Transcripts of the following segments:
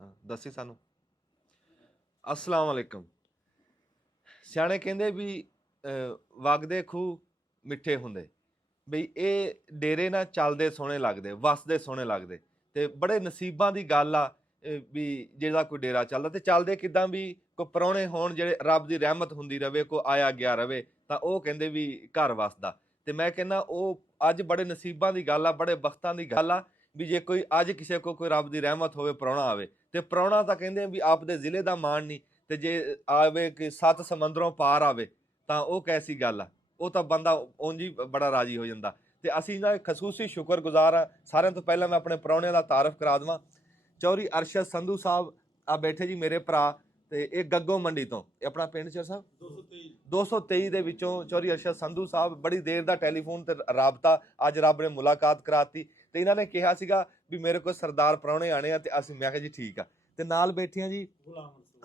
ਹਾਂ ਦੱਸੀ ਸਾਨੂੰ। अस्सलाम वालेकुम। ਸਿਆਣੇ ਕਹਿੰਦੇ ਵੀ ਵਗਦੇ ਖੂਹ ਮਿੱਠੇ ਹੁੰਦੇ, ਬਈ ਇਹ ਡੇਰੇ ਨਾ ਚੱਲਦੇ ਸੋਹਣੇ ਲੱਗਦੇ, ਵਸਦੇ ਸੋਹਣੇ ਲੱਗਦੇ, ਤੇ ਬੜੇ ਨਸੀਬਾਂ ਦੀ ਗੱਲ ਆ ਵੀ ਜਿਹੜਾ ਕੋਈ ਡੇਰਾ ਚੱਲਦਾ। ਤੇ ਚੱਲਦੇ ਕਿਦਾਂ ਵੀ ਕੋਈ ਪ੍ਰਾਹੁਣੇ ਹੋਣ ਜਿਹੜੇ ਰੱਬ ਦੀ ਰਹਿਮਤ ਹੁੰਦੀ ਰਵੇ, ਕੋਈ ਆਇਆ ਗਿਆ ਰਵੇ, ਤਾਂ ਉਹ ਕਹਿੰਦੇ ਵੀ ਘਰ ਵਸਦਾ। ਤੇ ਮੈਂ ਕਹਿੰਦਾ ਉਹ ਅੱਜ ਬੜੇ ਨਸੀਬਾਂ ਦੀ ਗੱਲ ਆ, ਬੜੇ ਬਖਤਾਂ ਦੀ ਗੱਲ ਆ ਵੀ ਜੇ ਕੋਈ ਅੱਜ ਕਿਸੇ ਕੋਲ ਕੋਈ ਰੱਬ ਦੀ ਰਹਿਮਤ ਹੋਵੇ, ਪ੍ਰਾਹੁਣਾ ਆਵੇ। ਤੇ ਪ੍ਰਾਹੁਣਾ ਤਾਂ ਕਹਿੰਦੇ ਵੀ ਆਪਦੇ ਜ਼ਿਲ੍ਹੇ ਦਾ ਮਾਣ ਨਹੀਂ, ਤੇ ਜੇ ਆਵੇ ਕਿ 7 ਸਮੁੰਦਰੋਂ ਪਾਰ ਆਵੇ ਤਾਂ ਉਹ ਕੈਸੀ ਗੱਲ ਆ, ਉਹ ਤਾਂ ਬੰਦਾ ਉਂਝ ਹੀ ਬੜਾ ਰਾਜੀ ਹੋ ਜਾਂਦਾ। ਤੇ ਅਸੀਂ ਨਾ ਖਸੂਸੀ ਸ਼ੁਕਰਗੁਜ਼ਾਰ ਆ। ਸਾਰਿਆਂ ਤੋਂ ਪਹਿਲਾਂ ਮੈਂ ਆਪਣੇ ਪ੍ਰਾਹੁਣਿਆਂ ਦਾ ਤਾਰਫ ਕਰਾ ਦੇਵਾਂ। ਚੌਧਰੀ ਅਰਸ਼ਦ ਸੰਧੂ ਸਾਹਿਬ ਆ ਬੈਠੇ ਜੀ, ਮੇਰੇ ਭਰਾ, ਤੇ ਇਹ ਗੱਗੋ ਮੰਡੀ ਤੋਂ, ਇਹ ਆਪਣਾ ਪਿੰਡ ਚੌਰ ਸਾਹਿਬ 223 ਦੇ ਵਿੱਚੋਂ ਚੌਧਰੀ ਅਰਸ਼ਦ ਸੰਧੂ ਸਾਹਿਬ। ਬੜੀ ਦੇਰ ਦਾ ਟੈਲੀਫੋਨ ਤੇ ਰਾਬਤਾ, ਅੱਜ ਰੱਬ ਨੇ ਮੁਲਾਕਾਤ ਕਰਾਤੀ। ਤੇ ਇਹਨਾਂ ਨੇ ਕਿਹਾ ਸੀਗਾ ਵੀ ਮੇਰੇ ਕੋਲ ਸਰਦਾਰ ਪ੍ਰਾਹੁਣੇ ਆਣੇ ਆ, ਤੇ ਅਸੀਂ, ਮੈਂ ਕਿਹਾ ਜੀ ਠੀਕ ਆ। ਤੇ ਨਾਲ ਬੈਠੀਆਂ ਜੀ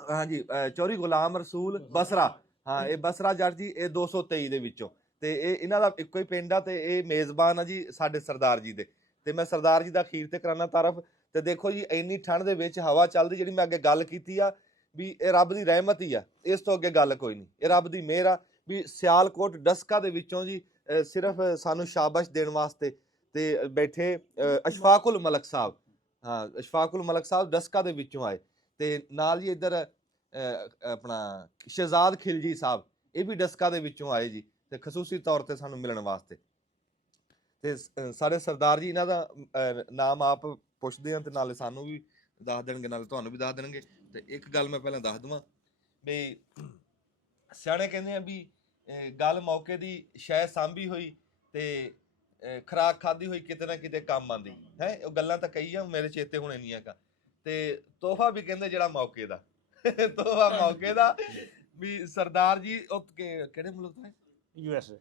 ਹਾਂਜੀ ਚੌਧਰੀ ਗੁਲਾਮ ਰਸੂਲ ਬਸਰਾ, ਹਾਂ ਇਹ ਬਸਰਾ ਜੱਟ ਜੀ, ਇਹ 223 ਦੇ ਵਿੱਚੋਂ, ਤੇ ਇਹ ਇਹਨਾਂ ਦਾ ਇੱਕੋ ਹੀ ਪਿੰਡ ਆ, ਤੇ ਇਹ ਮੇਜ਼ਬਾਨ ਆ ਜੀ ਸਾਡੇ ਸਰਦਾਰ ਜੀ ਦੇ। ਤੇ ਮੈਂ ਸਰਦਾਰ ਜੀ ਦਾ ਅਖੀਰ ਤੇ ਕਰਾਉਣਾ ਤਾਰਫ। ਤੇ ਦੇਖੋ ਜੀ ਇੰਨੀ ਠੰਡ ਦੇ ਵਿੱਚ ਹਵਾ ਚੱਲਦੀ, ਜਿਹੜੀ ਮੈਂ ਅੱਗੇ ਗੱਲ ਕੀਤੀ ਆ ਵੀ ਇਹ ਰੱਬ ਦੀ ਰਹਿਮਤ ਹੀ ਆ, ਇਸ ਤੋਂ ਅੱਗੇ ਗੱਲ ਕੋਈ ਨਹੀਂ, ਇਹ ਰੱਬ ਦੀ ਮਿਹਰ ਆ। ਵੀ ਸਿਆਲਕੋਟ ਡਸਕਾ ਦੇ ਵਿੱਚੋਂ ਜੀ ਸਿਰਫ ਸਾਨੂੰ ਸ਼ਾਬਾਸ਼ ਦੇਣ ਵਾਸਤੇ ਤੇ ਬੈਠੇ ਅਸ਼ਫਾਕੁਲ ਮਲਕ ਸਾਹਿਬ, ਹਾਂ ਅਸ਼ਫਾਕੁਲ ਮਲਕ ਸਾਹਿਬ ਡਸਕਾ ਦੇ ਵਿੱਚੋਂ ਆਏ। ਤੇ ਨਾਲ ਜੀ ਇੱਧਰ ਆਪਣਾ ਸ਼ਹਿਜ਼ਾਦ ਖਿਲਜੀ ਸਾਹਿਬ, ਇਹ ਵੀ ਡਸਕਾ ਦੇ ਵਿੱਚੋਂ ਆਏ ਜੀ, ਤੇ ਖਸੂਸੀ ਤੌਰ ਤੇ ਸਾਨੂੰ ਮਿਲਣ ਵਾਸਤੇ। ਤੇ ਸਾਡੇ ਸਰਦਾਰ ਜੀ ਇਹਨਾਂ ਦਾ ਨਾਮ ਆਪ ਪੁੱਛਦੇ ਆ, ਤੇ ਨਾਲੇ ਸਾਨੂੰ ਵੀ ਦੱਸ ਦੇਣਗੇ, ਨਾਲੇ ਤੁਹਾਨੂੰ ਵੀ ਦੱਸ ਦੇਣਗੇ। ਤੇ ਇੱਕ ਗੱਲ ਮੈਂ ਪਹਿਲਾਂ ਦੱਸ ਦੇਵਾਂ ਵੀ ਸਿਆਣੇ ਕਹਿੰਦੇ ਆ ਵੀ ਗੱਲ ਮੌਕੇ ਦੀ ਸ਼ੈ ਸਾਂਭੀ ਹੋਈ ਤੇ ਖੁਰਾਕ ਖਾਧੀ ਹੋਈ ਕਿਤੇ ਨਾ ਕਿਤੇ ਕੰਮ ਆਉਂਦੀ ਹੈ। ਉਹ ਗੱਲਾਂ ਤਾਂ ਕਹੀ ਆ, ਮੇਰੇ ਚੇਤੇ ਹੁਣ ਨਹੀਂ ਹੈਗਾ। ਤੇ ਤੋਹਫਾ ਵੀ ਕਹਿੰਦੇ ਜਿਹੜਾ ਮੌਕੇ ਦਾ ਤੋਹਫਾ ਮੌਕੇ ਦਾ ਵੀ ਸਰਦਾਰ ਜੀ ਉਹ ਕਿਹੜੇ ਮੁਲਕ ਤੋਂ ਹੈ? ਯੂਐਸ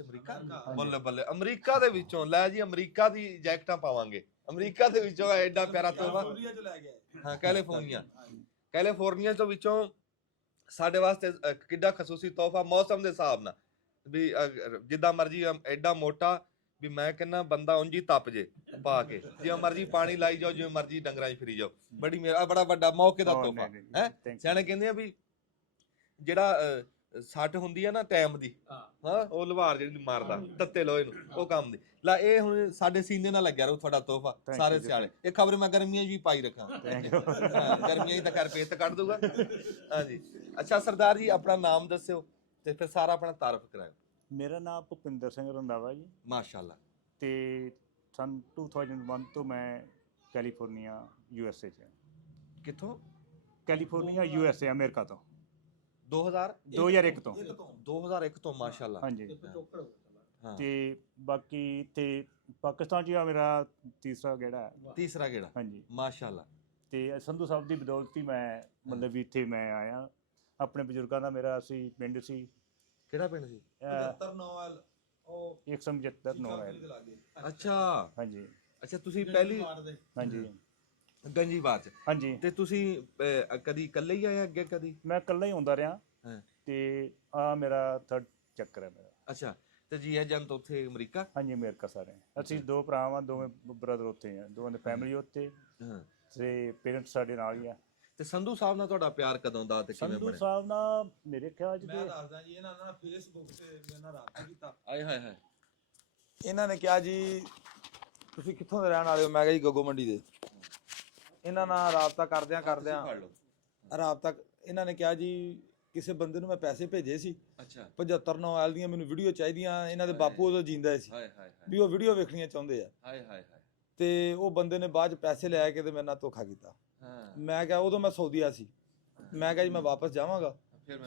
ਅਮਰੀਕਾ, ਬੱਲੇ ਬੱਲੇ, ਅਮਰੀਕਾ ਦੇ ਵਿੱਚੋਂ ਲੈ ਜੀ, ਅਮਰੀਕਾ ਦੀ ਜੈਕਟਾਂ ਪਾਵਾਂਗੇ, ਅਮਰੀਕਾ ਦੇ ਵਿੱਚੋਂ ਐਡਾ ਪਿਆਰਾ ਤੋਹਫਾ। ਹਾਂ ਕੈਲੀਫੋਰਨੀਆ ਤੋਂ ਵਿੱਚੋਂ ਸਾਡੇ ਵਾਸਤੇ ਕਿੱਡਾ ਖਸੂਸੀ ਤੋਹਫਾ, ਮੌਸਮ ਦੇ ਹਿਸਾਬ ਨਾਲ ਵੀ ਜਿੱਦਾਂ ਮਰਜੀ, ਐਡਾ ਮੋਟਾ ਵੀ ਮੈਂ ਕਹਿੰਦਾ ਬੰਦਾ ਉਂਝ ਹੀ ਤਪ ਜੇ ਪਾ ਕੇ, ਜਿਵੇਂ ਮਰਜੀ ਪਾਣੀ ਲਾਈ ਜਾਓ, ਜਿਵੇਂ ਮਰਜੀ ਡੰਗਰਾਂ 'ਚ ਫਿਰੀ ਜਾਓ। ਬੜੀ ਮੇਰਾ ਬੜਾ ਵੱਡਾ ਮੌਕੇ ਦਾ ਤੋਹਫਾ ਹੈ। ਸਿਆਣੇ ਕਹਿੰਦੇ ਆ ਵੀ ਜਿਹੜਾ ਸੱਟ ਹੁੰਦੀ ਆ ਨਾ ਟਾਈਮ ਦੀ, ਹਾਂ ਉਹ ਲਵਾਰ ਜਿਹੜੀ ਮਾਰਦਾ ਤੱਤੇ ਲੋਹੇ ਨੂੰ, ਉਹ ਕੰਮ ਦੀ ਲਾ। ਇਹ ਹੁਣ ਸਾਡੇ ਸੀਨੇ ਨਾਲ ਲੱਗਿਆ ਰਹੂ ਤੁਹਾਡਾ ਤੋਹਫਾ ਸਾਰੇ ਸਿਆਲੇ। ਇਹ ਖਬਰ ਮੈਂ ਗਰਮੀਆਂ 'ਚ ਵੀ ਪਾਈ ਰੱਖਾਂ, ਗਰਮੀਆਂ 'ਚ ਤਾਂ ਕਰ ਪੇਤ ਕੱਢ ਦੂਗਾ। ਹਾਂਜੀ ਅੱਛਾ ਸਰਦਾਰ ਜੀ ਆਪਣਾ ਨਾਮ ਦੱਸਿਓ ਤੇ ਫਿਰ ਸਾਰਾ ਆਪਣਾ ਤਾਰਫ ਕਰਾਇਓ। ਮੇਰਾ ਨਾਮ ਭੁਪਿੰਦਰ ਸਿੰਘ ਰੰਧਾਵਾ ਜੀ, ਮਾਸ਼ਾਅੱਲਾ। ਤੇ ਸਨ 2001 ਤੋਂ ਮੈਂ ਕੈਲੀਫੋਰਨੀਆ USA 'ਚ। ਕਿੱਥੋਂ? ਕੈਲੀਫੋਰਨੀਆ USA ਅਮਰੀਕਾ ਤੋਂ। 2001 ਤੋਂ ਮਾਸ਼ਾਅੱਲਾ। ਹਾਂਜੀ ਤੇ ਬਾਕੀ ਇੱਥੇ ਪਾਕਿਸਤਾਨ 'ਚ ਆ ਮੇਰਾ ਤੀਸਰਾ ਗੇੜਾ। ਹਾਂਜੀ ਮਾਸ਼ਾਅੱਲਾ। ਤੇ ਸੰਧੂ ਸਾਹਿਬ ਦੀ ਬਦੌਲਤ ਹੀ ਮੈਂ ਮਤਲਬ ਵੀ ਇੱਥੇ ਮੈਂ ਆਇਆ। ਆਪਣੇ ਬਜ਼ੁਰਗਾਂ ਦਾ ਮੇਰਾ ਅਸੀਂ ਪਿੰਡ ਸੀ। ਕਿਹੜਾ ਪਿੰਡ ਸੀ? 175 ਅੱਛਾ ਹਾਂਜੀ। ਅੱਛਾ ਤੁਸੀਂ ਪਹਿਲੀ ਹਾਂਜੀ ਗੰਜੀਬਾਰ ਚ। ਹਾਂਜੀ ਤੇ ਤੁਸੀਂ ਕਦੀ ਇਕੱਲੇ ਹੀ ਆਏ ਅੱਗੇ? ਕਦੀ ਮੈਂ ਇਕੱਲਾ ਹੀ ਆਉਂਦਾ ਰਿਹਾ ਤੇ ਆ ਮੇਰਾ 3rd ਚੱਕਰ ਹੈ ਮੇਰਾ। ਅੱਛਾ ਤੇ ਜੀ ਏਜੰਟ ਉੱਥੇ ਅਮਰੀਕਾ? ਹਾਂਜੀ ਅਮਰੀਕਾ ਸਾਰੇ ਅਸੀਂ 2 ਭਰਾ ਵਾਂ, ਦੋਵੇਂ ਬ੍ਰਦਰ ਉੱਥੇ ਆ, ਦੋਵਾਂ ਦੀ ਫੈਮਿਲੀ ਉੱਥੇ ਤੇ ਪੇਰੈਂਟਸ ਸਾਡੇ ਨਾਲ ਹੀ ਆ। ਤੇ ਸੰਧੂ ਸਾਹਿਬ ਨਾਲ ਤੁਹਾਡਾ ਪਿਆਰ ਕਦੋਂ ਦਾ ਤੇ ਕਿਵੇਂ ਬਣਿਆ? ਸੰਧੂ ਸਾਹਿਬ ਨਾਲ ਮੇਰੇ ਖਿਆਲ 'ਚ ਮੈਂ ਦੱਸਦਾ ਜੀ, ਇਹਨਾਂ ਨਾਲ ਫੇਸਬੁੱਕ ਤੇ ਮੇਰੇ ਨਾਲ ਰਾਬਤਾ ਕੀਤਾ। ਆਏ ਹਾਏ ਹਾਏ। ਇਹਨਾਂ ਨੇ ਕਿਹਾ ਜੀ ਤੁਸੀਂ ਕਿੱਥੋਂ ਦੇ ਰਹਿਣ ਵਾਲੇ ਹੋ? ਮੈਂ ਕਿਹਾ ਜੀ ਗੱਗੋ ਮੰਡੀ ਦੇ। ਇਹਨਾਂ ਨਾਲ ਰਾਬਤਾ ਕਰਦਿਆਂ ਰਾਬਤਾ ਇਹਨਾਂ ਨੇ ਕਿਹਾ ਜੀ ਕਿਸੇ ਬੰਦੇ ਨੂੰ ਮੈਂ ਪੈਸੇ ਭੇਜੇ ਸੀ। ਅੱਛਾ 75 ਨੌਵੈਲ ਦੀਆਂ ਮੈਨੂੰ ਵੀਡੀਓ ਚਾਹੀਦੀਆਂ। ਇਹਨਾਂ ਦੇ ਬਾਪੂ ਉਦੋਂ ਜਿੰਦਾ ਸੀ ਵੀ ਉਹ ਵੀਡੀਓ ਵੇਖਣੀਆਂ ਚਾਹੁੰਦੇ ਆ। ਤੇ ਉਹ ਬੰਦੇ ਨੇ ਬਾਅਦ ਚ ਪੈਸੇ ਲੈ ਕੇ ਤੇ ਮੇਰੇ ਨਾਲ ਧੋਖਾ ਕੀਤਾ। ਮੈਂ ਕਿਹਾ ਉਦੋਂ ਮੈਂ ਸਊਦੀਆ ਸੀ। ਮੈਂ ਕਿਹਾ ਜੀ ਮੈਂ ਵਾਪਸ ਜਾਵਾਂਗਾ। ਫਿਰ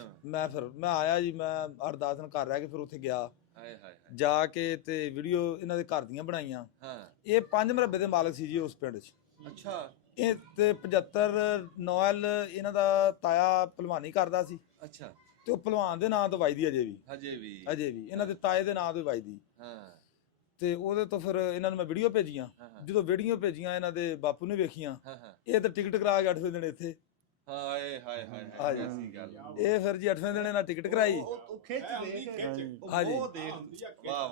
ਮੈਂ ਆਇਆ ਜੀ, ਮੈਂ 8-10 ਦਿਨ ਘਰ ਰਹਿ ਕੇ ਫਿਰ ਉੱਥੇ ਗਿਆ। ਜਾ ਕੇ ਤੇ ਵੀਡੀਓ ਇਹਨਾਂ ਦੇ ਘਰ ਦੀਆਂ ਬਣਾਈਆਂ। ਇਹ 5 ਮਰਬੇ ਦੇ ਮਾਲਕ ਸੀ ਜੀ ਉਸ ਪਿੰਡ 'ਚ। ਅੱਛਾ ਇਹ ਤੇ 75 ਨੌਵੈਲ ਇਹਨਾਂ ਦਾ ਤਾਇਆ ਭਲਵਾਨੀ ਕਰਦਾ ਸੀ। ਅੱਛਾ ਤੇ ਉਹ ਭਲਵਾਨ ਦੇ ਨਾਂ ਤੋਂ ਵਜਦੀ ਅਜੇ ਵੀ ਇਹਨਾਂ ਦੇ ਤਾਏ ਦੇ ਨਾਂ ਤੋਂ ਵਜਦੀ। ਤੇ ਉਹਦੇ ਤੋਂ ਫਿਰ ਇਹਨਾਂ ਨੂੰ ਮੈਂ ਵੀਡੀਓ ਭੇਜੀਆਂ। ਜਦੋਂ ਵੀਡੀਓ ਭੇਜੀਆਂ ਇਹਨਾਂ ਦੇ ਬਾਪੂ ਨੇ ਵੇਖੀਆਂ। ਇਹ ਤਾਂ ਟਿਕਟ ਕਰਾ ਕੇ 8ਵੇਂ ਦਿਨ ਇੱਥੇ। ਇਹ ਫਿਰ ਜੀ 8ਵੇਂ ਦਿਨ ਇਹਨਾਂ ਟਿਕਟ ਕਰਾਈ।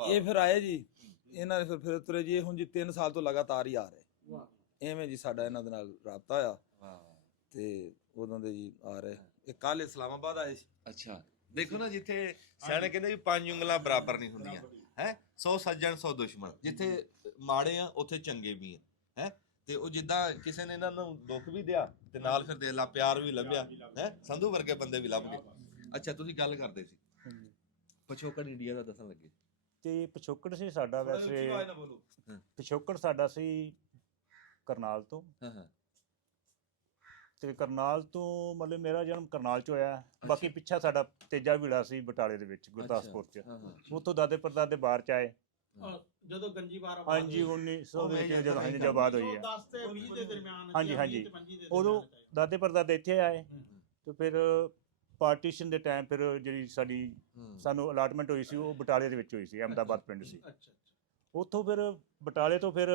ਇਹ ਫਿਰ ਆਏ ਜੀ, ਇਹਨਾਂ ਨੇ ਫਿਰ ਤੁਰੇ ਜੀ। ਹੁਣ ਜੀ 3 ਸਾਲ ਤੋਂ ਲਗਾਤਾਰ ਹੀ ਆ ਰਹੇ। ਐਵੇਂ ਜੀ ਸਾਡਾ ਇਹਨਾਂ ਦੇ ਨਾਲ ਰਾਬਤਾ ਆ। ਤੇ ਉਦੋਂ ਦੇ ਜੀ ਆ ਰਹੇ। ਇਹ ਕੱਲ ਇਸਲਾਮਾਬਾਦ ਆਏ ਸੀ। ਅੱਛਾ, ਦੇਖੋ ਨਾ, ਜਿੱਥੇ ਸਿਆਣੇ ਕਹਿੰਦੇ ਵੀ 5 ਉਂਗਲਾਂ ਬਰਾਬਰ ਨਹੀਂ ਹੁੰਦੀਆਂ ਹੈ, 100 ਸੱਜਣ 100 ਦੁਸ਼ਮਣ, ਜਿੱਥੇ ਮਾੜੇ ਆ ਉੱਥੇ ਚੰਗੇ ਵੀ ਆ ਹੈ। ਤੇ ਉਹ ਜਿੱਦਾਂ ਕਿਸੇ ਨੇ ਇਹਨਾਂ ਨੂੰ ਦੁੱਖ ਵੀ ਦਿਆ ਤੇ ਨਾਲ ਫਿਰ ਦੇ ਲਾ ਪਿਆਰ ਵੀ ਲੱਭਿਆ ਹੈ, ਸੰਧੂ ਵਰਗੇ ਬੰਦੇ ਵੀ ਲੱਭ ਗਏ। ਅੱਛਾ, ਤੁਸੀਂ ਗੱਲ ਕਰਦੇ ਸੀ ਪਿਛੋਕੜ ਇੰਡੀਆ ਦਾ ਦੱਸਣ ਲੱਗੇ। ਤੇ ਪਿਛੋਕੜ ਸੀ ਸਾਡਾ, ਵੈਸੇ ਪਿਛੋਕੜ ਸਾਡਾ ਸੀ ਕਰਨਾਲ ਤੋਂ। ਤੇ ਕਰਨਾਲ ਤੋਂ ਮਤਲਬ ਮੇਰਾ ਜਨਮ ਕਰਨਾਲ ਚ ਹੋਇਆ। ਬਾਕੀ ਪਿੱਛਾ ਸਾਡਾ ਤੇਜਾ ਵੀੜਾ ਸੀ ਬਟਾਲੇ ਦੇ ਵਿੱਚ, ਗੁਰਦਾਸਪੁਰ ਚ। ਉੱਥੋਂ ਦਾਦੇ ਪੜਦਾਦੇ ਬਾਹਰ ਚ ਆਏ ਜਦੋਂ ਗੰਜੀ ਵਾਰ ਹਾਂਜੀ 1900 ਦੇ ਵਿੱਚ ਜਦੋਂ ਹਾਂਜੀ ਆਬਾਦ ਹੋਈ ਹੈ। 10 ਤੇ 20 ਦੇ ਦਰਮਿਆਨ ਹਾਂਜੀ ਹਾਂਜੀ ਉਦੋਂ ਦਾਦੇ ਪੜਦਾਦੇ ਇੱਥੇ ਆਏ। ਤੇ ਫਿਰ ਪਾਰਟੀਸ਼ਨ ਦੇ ਟਾਈਮ ਫਿਰ ਜਿਹੜੀ ਸਾਨੂੰ ਅਲਾਟਮੈਂਟ ਹੋਈ ਸੀ ਉਹ ਬਟਾਲੇ ਦੇ ਵਿੱਚ ਹੋਈ ਸੀ, ਅਹਿਮਦਾਬਾਦ ਪਿੰਡ ਸੀ। ਉੱਥੋਂ ਫਿਰ ਬਟਾਲੇ ਤੋਂ ਫਿਰ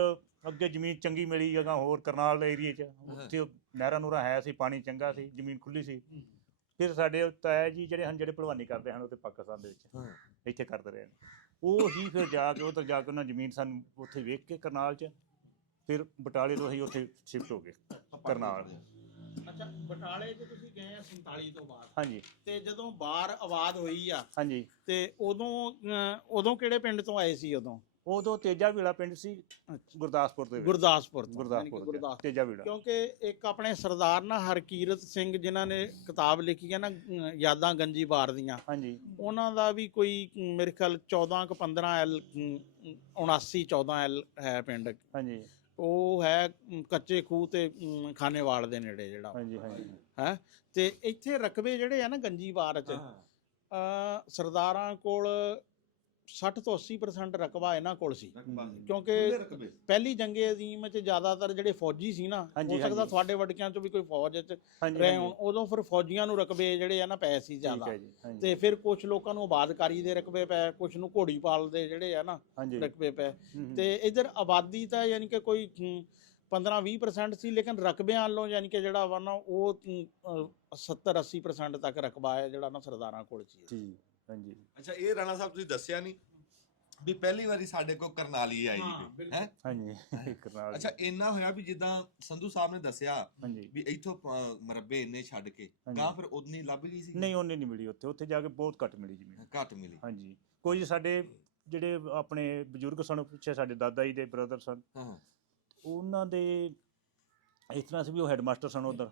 ਅੱਗੇ ਜ਼ਮੀਨ ਚੰਗੀ ਮਿਲੀ ਜਗ੍ਹਾ ਹੋਰ ਕਰਨਾਲ ਏਰੀਏ 'ਚ, ਉੱਥੇ ਨਹਿਰਾਂ ਨੂਰਾਂ ਹੈ ਸੀ, ਪਾਣੀ ਚੰਗਾ ਸੀ, ਜ਼ਮੀਨ ਖੁੱਲੀ ਸੀ। ਫਿਰ ਸਾਡੇ ਤਾਇਆ ਜੀ ਜਿਹੜੇ ਭਲਵਾਨੀ ਕਰਦੇ ਹਨ ਉੱਥੇ ਪਾਕਿਸਤਾਨ ਦੇ ਵਿੱਚ ਇੱਥੇ ਕਰਦੇ ਰਹੇ। ਉਹ ਹੀ ਫਿਰ ਜਾ ਕੇ ਉੱਧਰ ਜਾ ਕੇ ਉਹਨਾਂ ਜ਼ਮੀਨ ਸਾਨੂੰ ਉੱਥੇ ਵੇਖ ਕੇ ਕਰਨਾਲ 'ਚ, ਫਿਰ ਬਟਾਲੇ ਤੋਂ ਅਸੀਂ ਉੱਥੇ ਸ਼ਿਫਟ ਹੋ ਗਏ ਕਰਨਾਲ। ਅੱਛਾ, ਬਟਾਲੇ 'ਚ ਤੁਸੀਂ ਗਏ 47 ਤੋਂ ਬਾਅਦ। ਹਾਂਜੀ। ਤੇ ਜਦੋਂ ਬਾਹਰ ਆਬਾਦ ਹੋਈ ਆ ਹਾਂਜੀ, ਤੇ ਉਦੋਂ ਕਿਹੜੇ ਪਿੰਡ ਤੋਂ ਆਏ ਸੀ? ਉਦੋਂ ਤੇਜਾ ਵੀੜਾ ਪਿੰਡ ਸੀ ਗੁਰਦਾਸਪੁਰ ਦੇ ਵਿੱਚ। ਗੁਰਦਾਸਪੁਰ ਤੇਜਾ ਵੀੜਾ। ਕਿਉਂਕਿ ਇੱਕ ਆਪਣੇ ਸਰਦਾਰ ਨਾ ਹਰਕੀਰਤ ਸਿੰਘ ਜਿਨ੍ਹਾਂ ਨੇ ਕਿਤਾਬ ਲਿਖੀ ਹੈ ਨਾ ਯਾਦਾਂ ਗੰਜੀ ਬਾਰ ਦੀਆਂ, ਹਾਂਜੀ, ਉਹਨਾਂ ਦਾ ਵੀ ਕੋਈ ਮੇਰੇ ਖਿਆਲ 14 ਕੁ 15 ਐਲ 79 14 ਐਲ ਹੈ ਪਿੰਡ। ਹਾਂਜੀ, ਉਹ ਹੈ ਕੱਚੇ ਖੂਹ ਤੇ ਖਾਨੇਵਾਲ ਦੇ ਨੇੜੇ ਜਿਹੜਾ। ਹਾਂਜੀ ਹਾਂਜੀ ਹੈ। ਤੇ ਇੱਥੇ ਰਕਬੇ ਜਿਹੜੇ ਆ ਨਾ ਗੰਜੀ ਬਾਰ 'ਚ ਸਰਦਾਰਾਂ ਕੋਲ 60 ਤੋਂ 80% ਰਕਬਾ ਇਹਨਾਂ ਕੋਲ ਸੀ। ਕਿਉਂਕਿ ਪਹਿਲੀ ਜੰਗੇ ਅਜ਼ੀਮ 'ਚ ਜ਼ਿਆਦਾਤਰ ਜਿਹੜੇ ਫੌਜੀ ਸੀ ਨਾ, ਹੋ ਸਕਦਾ ਤੁਹਾਡੇ ਵਡਕਿਆਂ 'ਚੋਂ ਵੀ ਕੋਈ ਫੌਜ 'ਚ ਰਹੇ ਹੋਣ, ਉਦੋਂ ਫਿਰ ਫੌਜੀਆਂ ਨੂੰ ਰਕਬੇ ਜਿਹੜੇ ਆ ਨਾ ਪਏ ਸੀ ਜ਼ਿਆਦਾ। ਤੇ ਫਿਰ ਕੁਝ ਲੋਕਾਂ ਨੂੰ ਆਬਾਦਕਾਰੀ ਦੇ ਰਕਬੇ ਪਏ, ਕੁਝ ਨੂੰ ਘੋੜੀ ਪਾਲ ਦੇ ਜਿਹੜੇ ਆ ਨਾ ਰਕਬੇ ਪਏ। ਤੇ ਇਧਰ ਆਬਾਦੀ ਤਾਂ ਯਾਨੀ ਕਿ ਕੋਈ 15-20% ਸੀ, ਲੇਕਿਨ ਰਕਬਿਆਂ ਵੱਲੋਂ ਯਾਨੀ ਕਿ ਜਿਹੜਾ ਵਾ ਨਾ ਉਹ 70-80% ਤੱਕ ਰਕਬਾ ਹੈ ਜਿਹੜਾ ਨਾ ਸਰਦਾਰਾਂ ਕੋਲ ਸੀ। ਹਾਂਜੀ। ਅੱਛਾ, ਇਹ ਰਾਣਾ ਸਾਹਿਬ ਤੁਸੀਂ ਦੱਸਿਆ ਨਹੀਂ ਵੀ ਪਹਿਲੀ ਵਾਰੀ ਸਾਡੇ ਕੋਲ ਕਰਨਾਲੀ ਆਈ ਜੀ ਹੈ। ਹਾਂਜੀ, ਕਰਨਾਲ। ਅੱਛਾ, ਇੰਨਾ ਹੋਇਆ ਵੀ ਜਿੱਦਾਂ ਸੰਧੂ ਸਾਹਿਬ ਨੇ ਦੱਸਿਆ ਹਾਂਜੀ ਵੀ ਇੱਥੋਂ ਮਰਬੇ ਇੰਨੇ ਛੱਡ ਕੇ ਗਾਂ ਫਿਰ ਉਦਨੀ ਲੱਭ ਗਈ ਸੀ? ਨਹੀਂ, ਉਹਨੇ ਨਹੀਂ ਮਿਲੀ। ਉੱਥੇ ਜਾ ਕੇ ਬਹੁਤ ਘੱਟ ਮਿਲੀ ਜ਼ਮੀਨ, ਘੱਟ ਮਿਲੀ। ਹਾਂਜੀ। ਕੁਝ ਸਾਡੇ ਜਿਹੜੇ ਆਪਣੇ ਬਜ਼ੁਰਗ ਸਨ, ਪਿੱਛੇ ਸਾਡੇ ਦਾਦਾ ਜੀ ਦੇ ਬ੍ਰਦਰ ਸਨ, ਉਹਨਾਂ ਦੇ ਇਸ ਤਰ੍ਹਾਂ ਸੀ ਵੀ ਉਹ ਹੈਡਮਾਸਟਰ ਸਨ ਉੱਧਰ।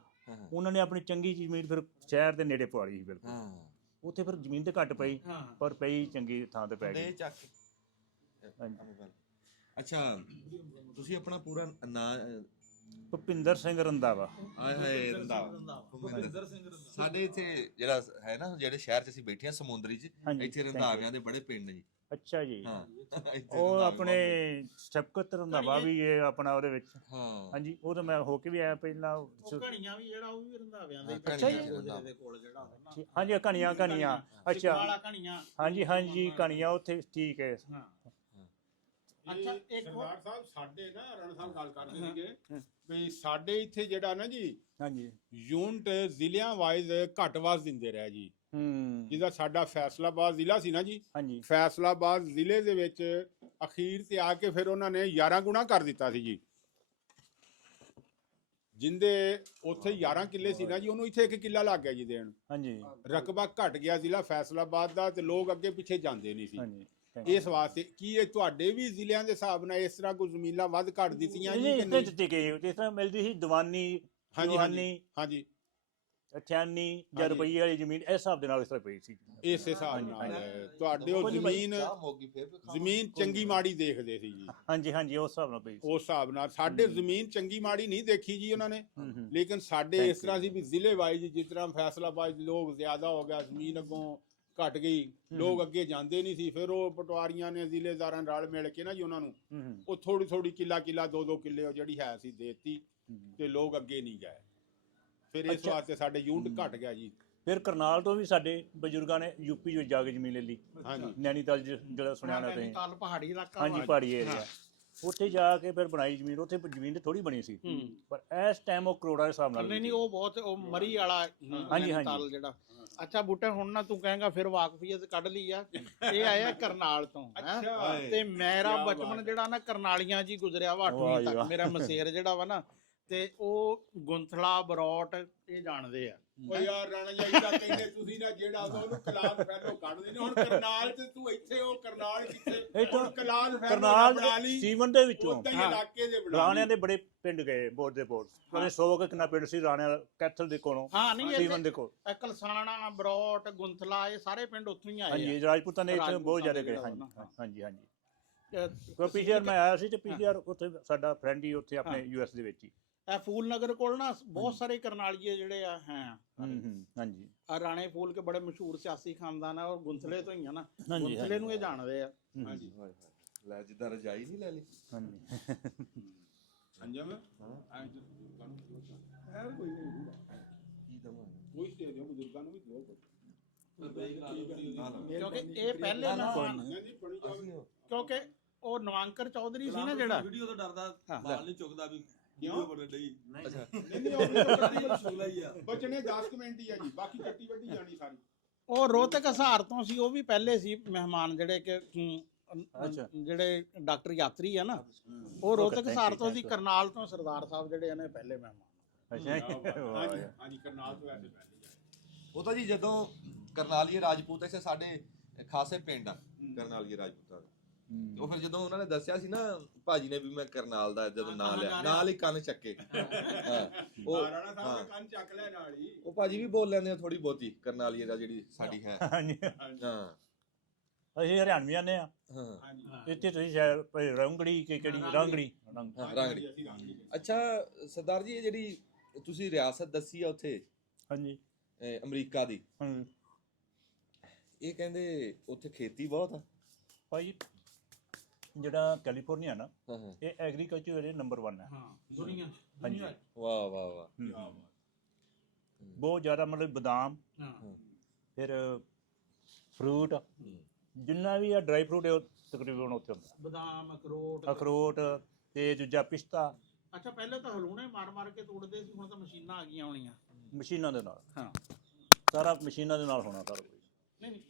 ਉਹਨਾਂ ਨੇ ਆਪਣੀ ਚੰਗੀ ਜ਼ਮੀਨ ਫਿਰ ਸ਼ਹਿਰ ਦੇ ਨੇੜੇ ਪਵਾ ਲਈ ਸੀ। ਬਿਲਕੁਲ ਉੱਥੇ ਫਿਰ ਜ਼ਮੀਨ ਤੇ ਘੱਟ ਪਈ, ਪਰ ਪਈ ਚੰਗੀ ਥਾਂ ਤੇ ਪੈ ਗਈ। ਅੱਛਾ, ਤੁਸੀਂ ਆਪਣਾ ਪੂਰਾ ਨਾਂ? ਭੁਪਿੰਦਰ ਸਿੰਘ ਰੰਧਾਵਾ। ਆਏ ਹਾਏ, ਰੰਧਾਵਾ। ਸਾਡੇ ਇੱਥੇ ਜਿਹੜਾ ਹੈ ਨਾ, ਜਿਹੜੇ ਸ਼ਹਿਰ 'ਚ ਅਸੀਂ ਬੈਠੇ ਹਾਂ ਸਮੁੰਦਰੀ 'ਚ, ਇੱਥੇ ਰੰਧਾਵਿਆਂ ਦੇ ਬੜੇ ਪਿੰਡ ਨੇ ਜੀ। ਅੱਛਾ ਜੀ। ਉਹ ਆਪਣੇ ਸ਼ਬਕਤ ਰੰਧਾਵਾ ਵੀ ਇਹ ਆਪਣਾ ਉਹਦੇ ਵਿੱਚ। ਹਾਂਜੀ, ਉਹ ਤਾਂ ਮੈਂ ਹੋ ਕੇ ਵੀ ਆਇਆ ਪਹਿਲਾਂ। ਘਣੀਆਂ ਵੀ ਜਿਹੜਾ ਉਹ ਵੀ ਰੰਧਾਵਿਆਂ ਦਾ। ਅੱਛਾ ਜੀ। ਦੇ ਕੋਲ ਜਿਹੜਾ ਹਾਂਜੀ, ਘਣੀਆਂ। ਅੱਛਾ, ਹਾਂਜੀ ਹਾਂਜੀ, ਘਣੀਆਂ ਉੱਥੇ। ਠੀਕ ਹੈ। ਅੱਛਾ, ਇੱਕ ਸਰਦਾਰ ਸਾਹਿਬ ਸਾਡੇ ਨਾ ਰਾਣਾ ਸਾਹਿਬ ਗੱਲ ਕਰਦੇ ਸੀਗੇ ਵੀ ਸਾਡੇ ਇੱਥੇ ਜਿਹੜਾ ਨਾ ਜੀ, ਹਾਂਜੀ, ਯੂਨਿਟ ਜ਼ਿਲ੍ਹਿਆਂ ਵਾਈਜ਼ ਘੱਟਵਾਸ ਦਿੰਦੇ ਰਹੇ ਜੀ। ਜਿਹਦਾ ਸਾਡਾ ਫੈਸਲਾਬਾਦ ਜ਼ਿਲ੍ਹਾ ਸੀ ਨਾ ਜੀ, ਹਾਂਜੀ, ਫੈਸਲਾਬਾਦ ਜ਼ਿਲ੍ਹੇ ਦੇ ਵਿੱਚ ਅਖੀਰ ਤੇ ਆ ਕੇ ਫਿਰ ਉਹਨਾਂ ਨੇ 11 ਗੁਣਾ ਕਰ ਦਿੱਤਾ ਸੀ ਜੀ। ਜਿੰਦੇ ਉੱਥੇ 11 ਕਿੱਲੇ ਸੀ ਨਾ ਜੀ, ਉਹਨੂੰ ਇੱਥੇ 1 ਕਿੱਲਾ ਲੱਗ ਗਿਆ ਜੀ ਦੇਣ। ਹਾਂਜੀ, ਰਕਬਾ ਘਟ ਗਿਆ ਜ਼ਿਲ੍ਹਾ ਫੈਸਲਾਬਾਦ ਦਾ, ਤੇ ਲੋਕ ਅੱਗੇ ਪਿੱਛੇ ਜਾਂਦੇ ਨਹੀਂ ਸੀ। ਹਾਂਜੀ। ਇਸ ਵਾਸਤੇ ਕੀ ਇਹ ਤੁਹਾਡੇ ਵੀ ਜ਼ਿਲ੍ਹਿਆਂ ਦੇ ਹਿਸਾਬ ਨਾਲ ਇਸ ਤਰ੍ਹਾਂ ਕੋਈ ਜ਼ਮੀਨਾਂ ਵੱਧ ਘੱਟ ਦਿੱਤੀਆਂ ਜੀ ਕਿ ਨਹੀਂ? ਦਿੱਤੀ ਗਈ ਜਿਸ ਤਰ੍ਹਾਂ ਮਿਲਦੀ ਸੀ ਦੀਵਾਨੀ, ਹਾਂਜੀ, ਅਠਿਆਨੀ ਜਾਂ ਰੁਪਈਏ ਵਾਲੀ ਜ਼ਮੀਨ, ਇਸ ਹਿਸਾਬ ਦੇ ਨਾਲ ਇਸ ਤਰ੍ਹਾਂ ਪਈ ਸੀ। ਇਸ ਹਿਸਾਬ ਨਾਲ ਤੁਹਾਡੇ ਉਹ ਜ਼ਮੀਨ ਚੰਗੀ ਮਾੜੀ ਦੇਖਦੇ ਸੀ ਜੀ। ਹਾਂਜੀ ਹਾਂਜੀ, ਉਸ ਹਿਸਾਬ ਨਾਲ ਪਈ। ਉਸ ਹਿਸਾਬ ਨਾਲ ਸਾਡੇ ਜ਼ਮੀਨ ਚੰਗੀ ਮਾੜੀ ਨਹੀਂ ਦੇਖੀ ਜੀ ਉਹਨਾਂ ਨੇ, ਲੇਕਿਨ ਸਾਡੇ ਇਸ ਤਰ੍ਹਾਂ ਸੀ ਵੀ ਜ਼ਿਲ੍ਹੇ ਵਾਈਜ਼ ਜਿਸ ਤਰ੍ਹਾਂ ਫੈਸਲਾਬਾਦ ਲੋਕ ਜ਼ਿਆਦਾ ਹੋ ਗਿਆ, ਜ਼ਮੀਨ ਅੱਗੋਂ ਘਟ ਗਈ, ਲੋਕ ਅੱਗੇ ਜਾਂਦੇ ਨਹੀਂ ਸੀ। ਫਿਰ ਉਹ ਪਟਵਾਰੀਆਂ ਨੇ ਜ਼ਿਲ੍ਹੇਦਾਰਾਂ ਰਲ ਮਿਲ ਕੇ ਨਾ ਜੀ ਉਹਨਾਂ ਨੂੰ ਉਹ ਥੋੜੀ ਕਿੱਲਾ 2 ਕਿੱਲੇ ਉਹ ਜਿਹੜੀ ਹੈ ਸੀ ਦੇਤੀ, ਤੇ ਲੋਕ ਅੱਗੇ ਨਹੀਂ ਗਏ। ਫਿਰ ਇਸ ਵਾਸਤੇ ਸਾਡੇ ਯੂਨਿਟ ਘਟ ਗਿਆ ਜੀ। ਫਿਰ ਕਰਨਾਲ ਤੋਂ ਵੀ ਸਾਡੇ ਬਜ਼ੁਰਗਾਂ ਨੇ ਯੂਪੀ ਵਿੱਚ ਜਾ ਕੇ ਜ਼ਮੀਨ ਲੈ ਲਈ। ਨੈਨੀਤਾਲ ਜਿਹੜਾ ਸੁਣਿਆ ਨਾ ਤੁਸੀਂ, ਪਹਾੜੀ ਇਲਾਕਾ। ਹਾਂਜੀ, ਪਹਾੜੀ ਏਰੀਆ। ਉੱਥੇ ਜਾ ਕੇ ਫਿਰ ਬਣਾਈ ਜ਼ਮੀਨ। ਉੱਥੇ ਜ਼ਮੀਨ ਤੇ ਥੋੜੀ ਬਣੀ ਸੀ, ਪਰ ਇਸ ਟਾਈਮ ਉਹ ਕਰੋੜਾਂ ਦੇ ਹਿਸਾਬ ਨਾਲ ਨਹੀਂ ਨਹੀਂ ਉਹ ਬਹੁਤ ਉਹ ਮਰੀ ਵਾਲਾ ਹਾਂਜੀ। ਨੈਨੀਤਾਲ ਜਿਹੜਾ। ਅੱਛਾ ਬੂਟੇ ਹੁਣ ਨਾ ਤੂੰ ਕਹੇਗਾ ਫਿਰ ਵਾਕਫੀਅਤ ਕੱਢ ਲਈ ਆ। ਇਹ ਆਇਆ ਕਰਨਾਲ ਤੋਂ ਹੈਂ। ਤੇ ਮੇਰਾ ਬਚਪਨ ਜਿਹੜਾ ਨਾ ਕਰਨਾਲੀਆਂ ਜੀ ਗੁਜ਼ਰਿਆ ਵਾ 8ਵੀਂ ਤੱਕ। ਮੇਰਾ ਮਸੇਰ ਜਿਹੜਾ ਵਾ ਨਾ ਤੇ ਉਹ ਗੁੰਥਲਾ ਬਰੋਟ ਇਹ ਜਾਣਦੇ ਆ। ਓ ਯਾਰ ਰਾਣਾ ਜੀ ਤਾਂ ਕਹਿੰਦੇ ਤੁਸੀਂ ਨਾ ਜਿਹੜਾ ਉਹਨੂੰ ਕਲਾਲ ਫੈਲੋ ਕੱਢਦੇ ਨੇ। ਹੁਣ ਕਰਨਾਲ ਤੇ ਤੂੰ ਇੱਥੇ ਉਹ ਕਰਨਾਲ ਕਿੱਥੇ ਹੁਣ ਕਲਾਲ ਫੈਲੋ ਕਰਨਾਲ ਬਣਾ ਲਈ ਸੀਵਨ ਦੇ ਵਿੱਚੋਂ ਉਦਾਂ ਹੀ ਇਲਾਕੇ ਦੇ ਬਣਾ ਰਾਣਿਆਂ ਦੇ ਬੜੇ ਪਿੰਡ ਗਏ ਬੋਰ ਦੇ ਬੋਰ। ਉਹਨੇ 100 ਕੁ ਕਿੰਨਾ ਪਿੰਡ ਸੀ ਰਾਣਿਆਂ ਕੈਥਲ ਦੇ ਕੋਲੋਂ, ਹਾਂ ਨਹੀਂ ਸੀਵਨ ਦੇ ਕੋਲ। ਇਹ ਕਲਸਾਣਾ ਬਰੋਟ ਗੁੰਥਲਾ ਇਹ ਸਾਰੇ ਪਿੰਡ ਉੱਥੋਂ ਹੀ ਆਏ ਆ। ਹਾਂਜੀ ਰਾਜਪੂਤਾਂ ਨੇ ਇੱਥੇ ਬਹੁਤ ਜ਼ਿਆਦਾ ਗਏ। ਹਾਂਜੀ ਹਾਂਜੀ ਪਿਛਲੀ ਵਾਰ ਮੈਂ ਆਇਆ ਸੀ ਤੇ ਪਿਛਲੀ ਵਾਰ ਉੱਥੇ ਸਾਡਾ ਫਰੈਂਡ ਹੀ ਉੱਥੇ ਆਪਣੇ US ਦੇ ਵਿੱਚ ਹੀ। ਇਹ ਫੂਲ ਨਗਰ ਕੋਲ ਨਾ ਬਹੁਤ ਸਾਰੇ ਕਰਨਾਲੀਏ ਜਿਹੜੇ ਆ ਹੈ। ਹਾਂਜੀ ਆ ਰਾਣੇ ਫੂਲ ਕੇ ਬੜੇ ਮਸ਼ਹੂਰ ਸਿਆਸੀ ਖਾਨਦਾਨ ਆ ਔਰ ਗੁੰਥਲੇ ਤੋਂ ਹੀ ਆ ਨਾ। ਗੁੰਥਲੇ ਨੂੰ ਇਹ ਜਾਣਦੇ ਆ। ਹਾਂਜੀ ਲੈ ਜਿੱਦਾਂ ਰਜਾਈ ਨਹੀਂ ਲੈ ਲਈ। ਹਾਂਜੀ ਅੰਜਮ ਹਾਂ ਯਾਰ ਕੋਈ ਨਹੀਂ ਕੀ ਦਵਾਂ ਕੋਈ ਦੇ ਦਿਓ ਬਜ਼ੁਰਗਾਂ ਨੂੰ ਵੀ ਦਿਓ ਕਿਉਂਕਿ ਇਹ ਪਹਿਲੇ ਨਾ ਕਿਉਂਕਿ ਉਹ ਨਵਾਂਕਰ ਚੌਧਰੀ ਸੀ ਨਾ ਜਿਹੜਾ ਵੀਡੀਓ ਤੋਂ ਡਰਦਾ ਮਾਲ ਨਹੀਂ ਚੁੱਕਦਾ ਵੀ ਕਿਉਂ ਬੜੇ ਲਈ ਨਹੀਂ ਉਹ ਬਚਣੇ 10 ਮਿੰਟ ਹੀ ਆ ਜੀ, ਬਾਕੀ ਕੱਟੀ ਵੱਡੀ ਜਾਣੀ ਸਾਰੀ। ਉਹ ਰੋਹਤਕ ਹਸਾਰ ਤੋਂ ਸੀ। ਉਹ ਵੀ ਪਹਿਲੇ ਸੀ ਮਹਿਮਾਨ ਜਿਹੜੇ ਕਿ ਜਿਹੜੇ ਡਾਕਟਰ ਯਾਤਰੀ ਆ ਨਾ ਉਹ ਰੋਹਤਕ ਹਸਾਰ ਤੋਂ ਸੀ। ਕਰਨਾਲ ਤੋਂ ਸਰਦਾਰ ਸਾਹਿਬ ਜਿਹੜੇ ਨੇ ਪਹਿਲੇ ਮਹਿਮਾਨ। ਅੱਛਾ ਹਾਂਜੀ ਕਰਨਾਲ ਤੋਂ ਵੈਸੇ ਪਹਿਲੇ ਉਹ ਤਾਂ ਜੀ ਜਦੋਂ ਕਰਨਾਲੀਏ ਰਾਜਪੂਤ ਇੱਥੇ ਸਾਡੇ ਖਾਸੇ ਪਿੰਡ ਆ ਕਰਨਾਲੀਏ ਰਾਜਪੂਤਾਂ ਦੇ। ਉਹ ਫਿਰ ਜਦੋਂ ਉਹਨਾਂ ਨੇ ਦੱਸਿਆ ਸੀ ਨਾ ਭਾਜੀ ਨੇ ਵੀ ਮੈਂ ਕਰਨਾਲ ਦਾ ਜਦੋਂ ਨਾਂ ਲਿਆ ਨਾਲ ਹੀ ਕੰਨ ਚੱਕੇ। ਉਹ ਰਾਣਾ ਸਾਹਿਬ ਨੇ ਕੰਨ ਚੱਕ ਲਿਆ ਨਾਲ ਹੀ। ਉਹ ਭਾਜੀ ਵੀ ਬੋਲ ਲੈਂਦੇ ਆ ਥੋੜੀ ਬਹੁਤੀ ਕਰਨਾਲੀਏ ਦਾ ਜਿਹੜੀ ਸਾਡੀ ਹੈ। ਹਾਂਜੀ ਹਾਂ ਅਸੀਂ ਹਰਿਆਣਵੀ ਆਨੇ ਆ। ਹਾਂ ਇੱਥੇ ਤੁਸੀਂ ਸ਼ਾਇਦ ਰੰਗੜੀ ਕਿ ਕਿਹੜੀ ਰਾਂਗੜੀ ਰਾਂਗੜੀ। ਅੱਛਾ ਸਰਦਾਰ ਜੀ ਇਹ ਜਿਹੜੀ ਤੁਸੀਂ ਰਿਆਸਤ ਦੱਸੀ ਆ ਉੱਥੇ ਹਾਂਜੀ ਅਮਰੀਕਾ ਦੀ, ਇਹ ਕਹਿੰਦੇ ਉੱਥੇ ਖੇਤੀ ਬਹੁਤ ਆ ਭਾਈ। ਜਿਹੜਾ ਕੈਲੀਫੋਰਨੀਆ ਨਾ ਹਾਂ ਇਹ ਐਗਰੀਕਲਚਰ ਏਰੀਆ ਨੰਬਰ 1 ਹੈ ਦੁਨੀਆ ਹਾਂਜੀ। ਵਾਹ ਵਾਹ ਵਾਹ ਬਹੁਤ ਜ਼ਿਆਦਾ ਮਤਲਬ ਬਦਾਮ ਫਿਰ ਫਰੂਟ ਜਿੰਨਾ ਵੀ ਆ ਡਰਾਈ ਫਰੂਟ ਉਹ ਤਕਰੀਬਨ ਉੱਥੇ ਹੁੰਦਾ। ਬਦਾਮ ਅਖਰੋਟ ਤੇ ਦੂਜਾ ਪਿਸਤਾ। ਅੱਛਾ ਪਹਿਲੇ ਤਾਂ ਹਲੂਣੇ ਮਾਰ ਮਾਰ ਕੇ ਤੋੜਦੇ ਸੀ, ਹੁਣ ਤਾਂ ਮਸ਼ੀਨਾਂ ਆ ਗਈਆਂ ਹੋਣੀਆਂ। ਮਸ਼ੀਨਾਂ ਦੇ ਨਾਲ ਹਾਂ ਸਾਰਾ ਮਸ਼ੀਨਾਂ ਦੇ ਨਾਲ ਹੋਣਾ ਸਾਰਾ ਕੁਝ। ਨਹੀਂ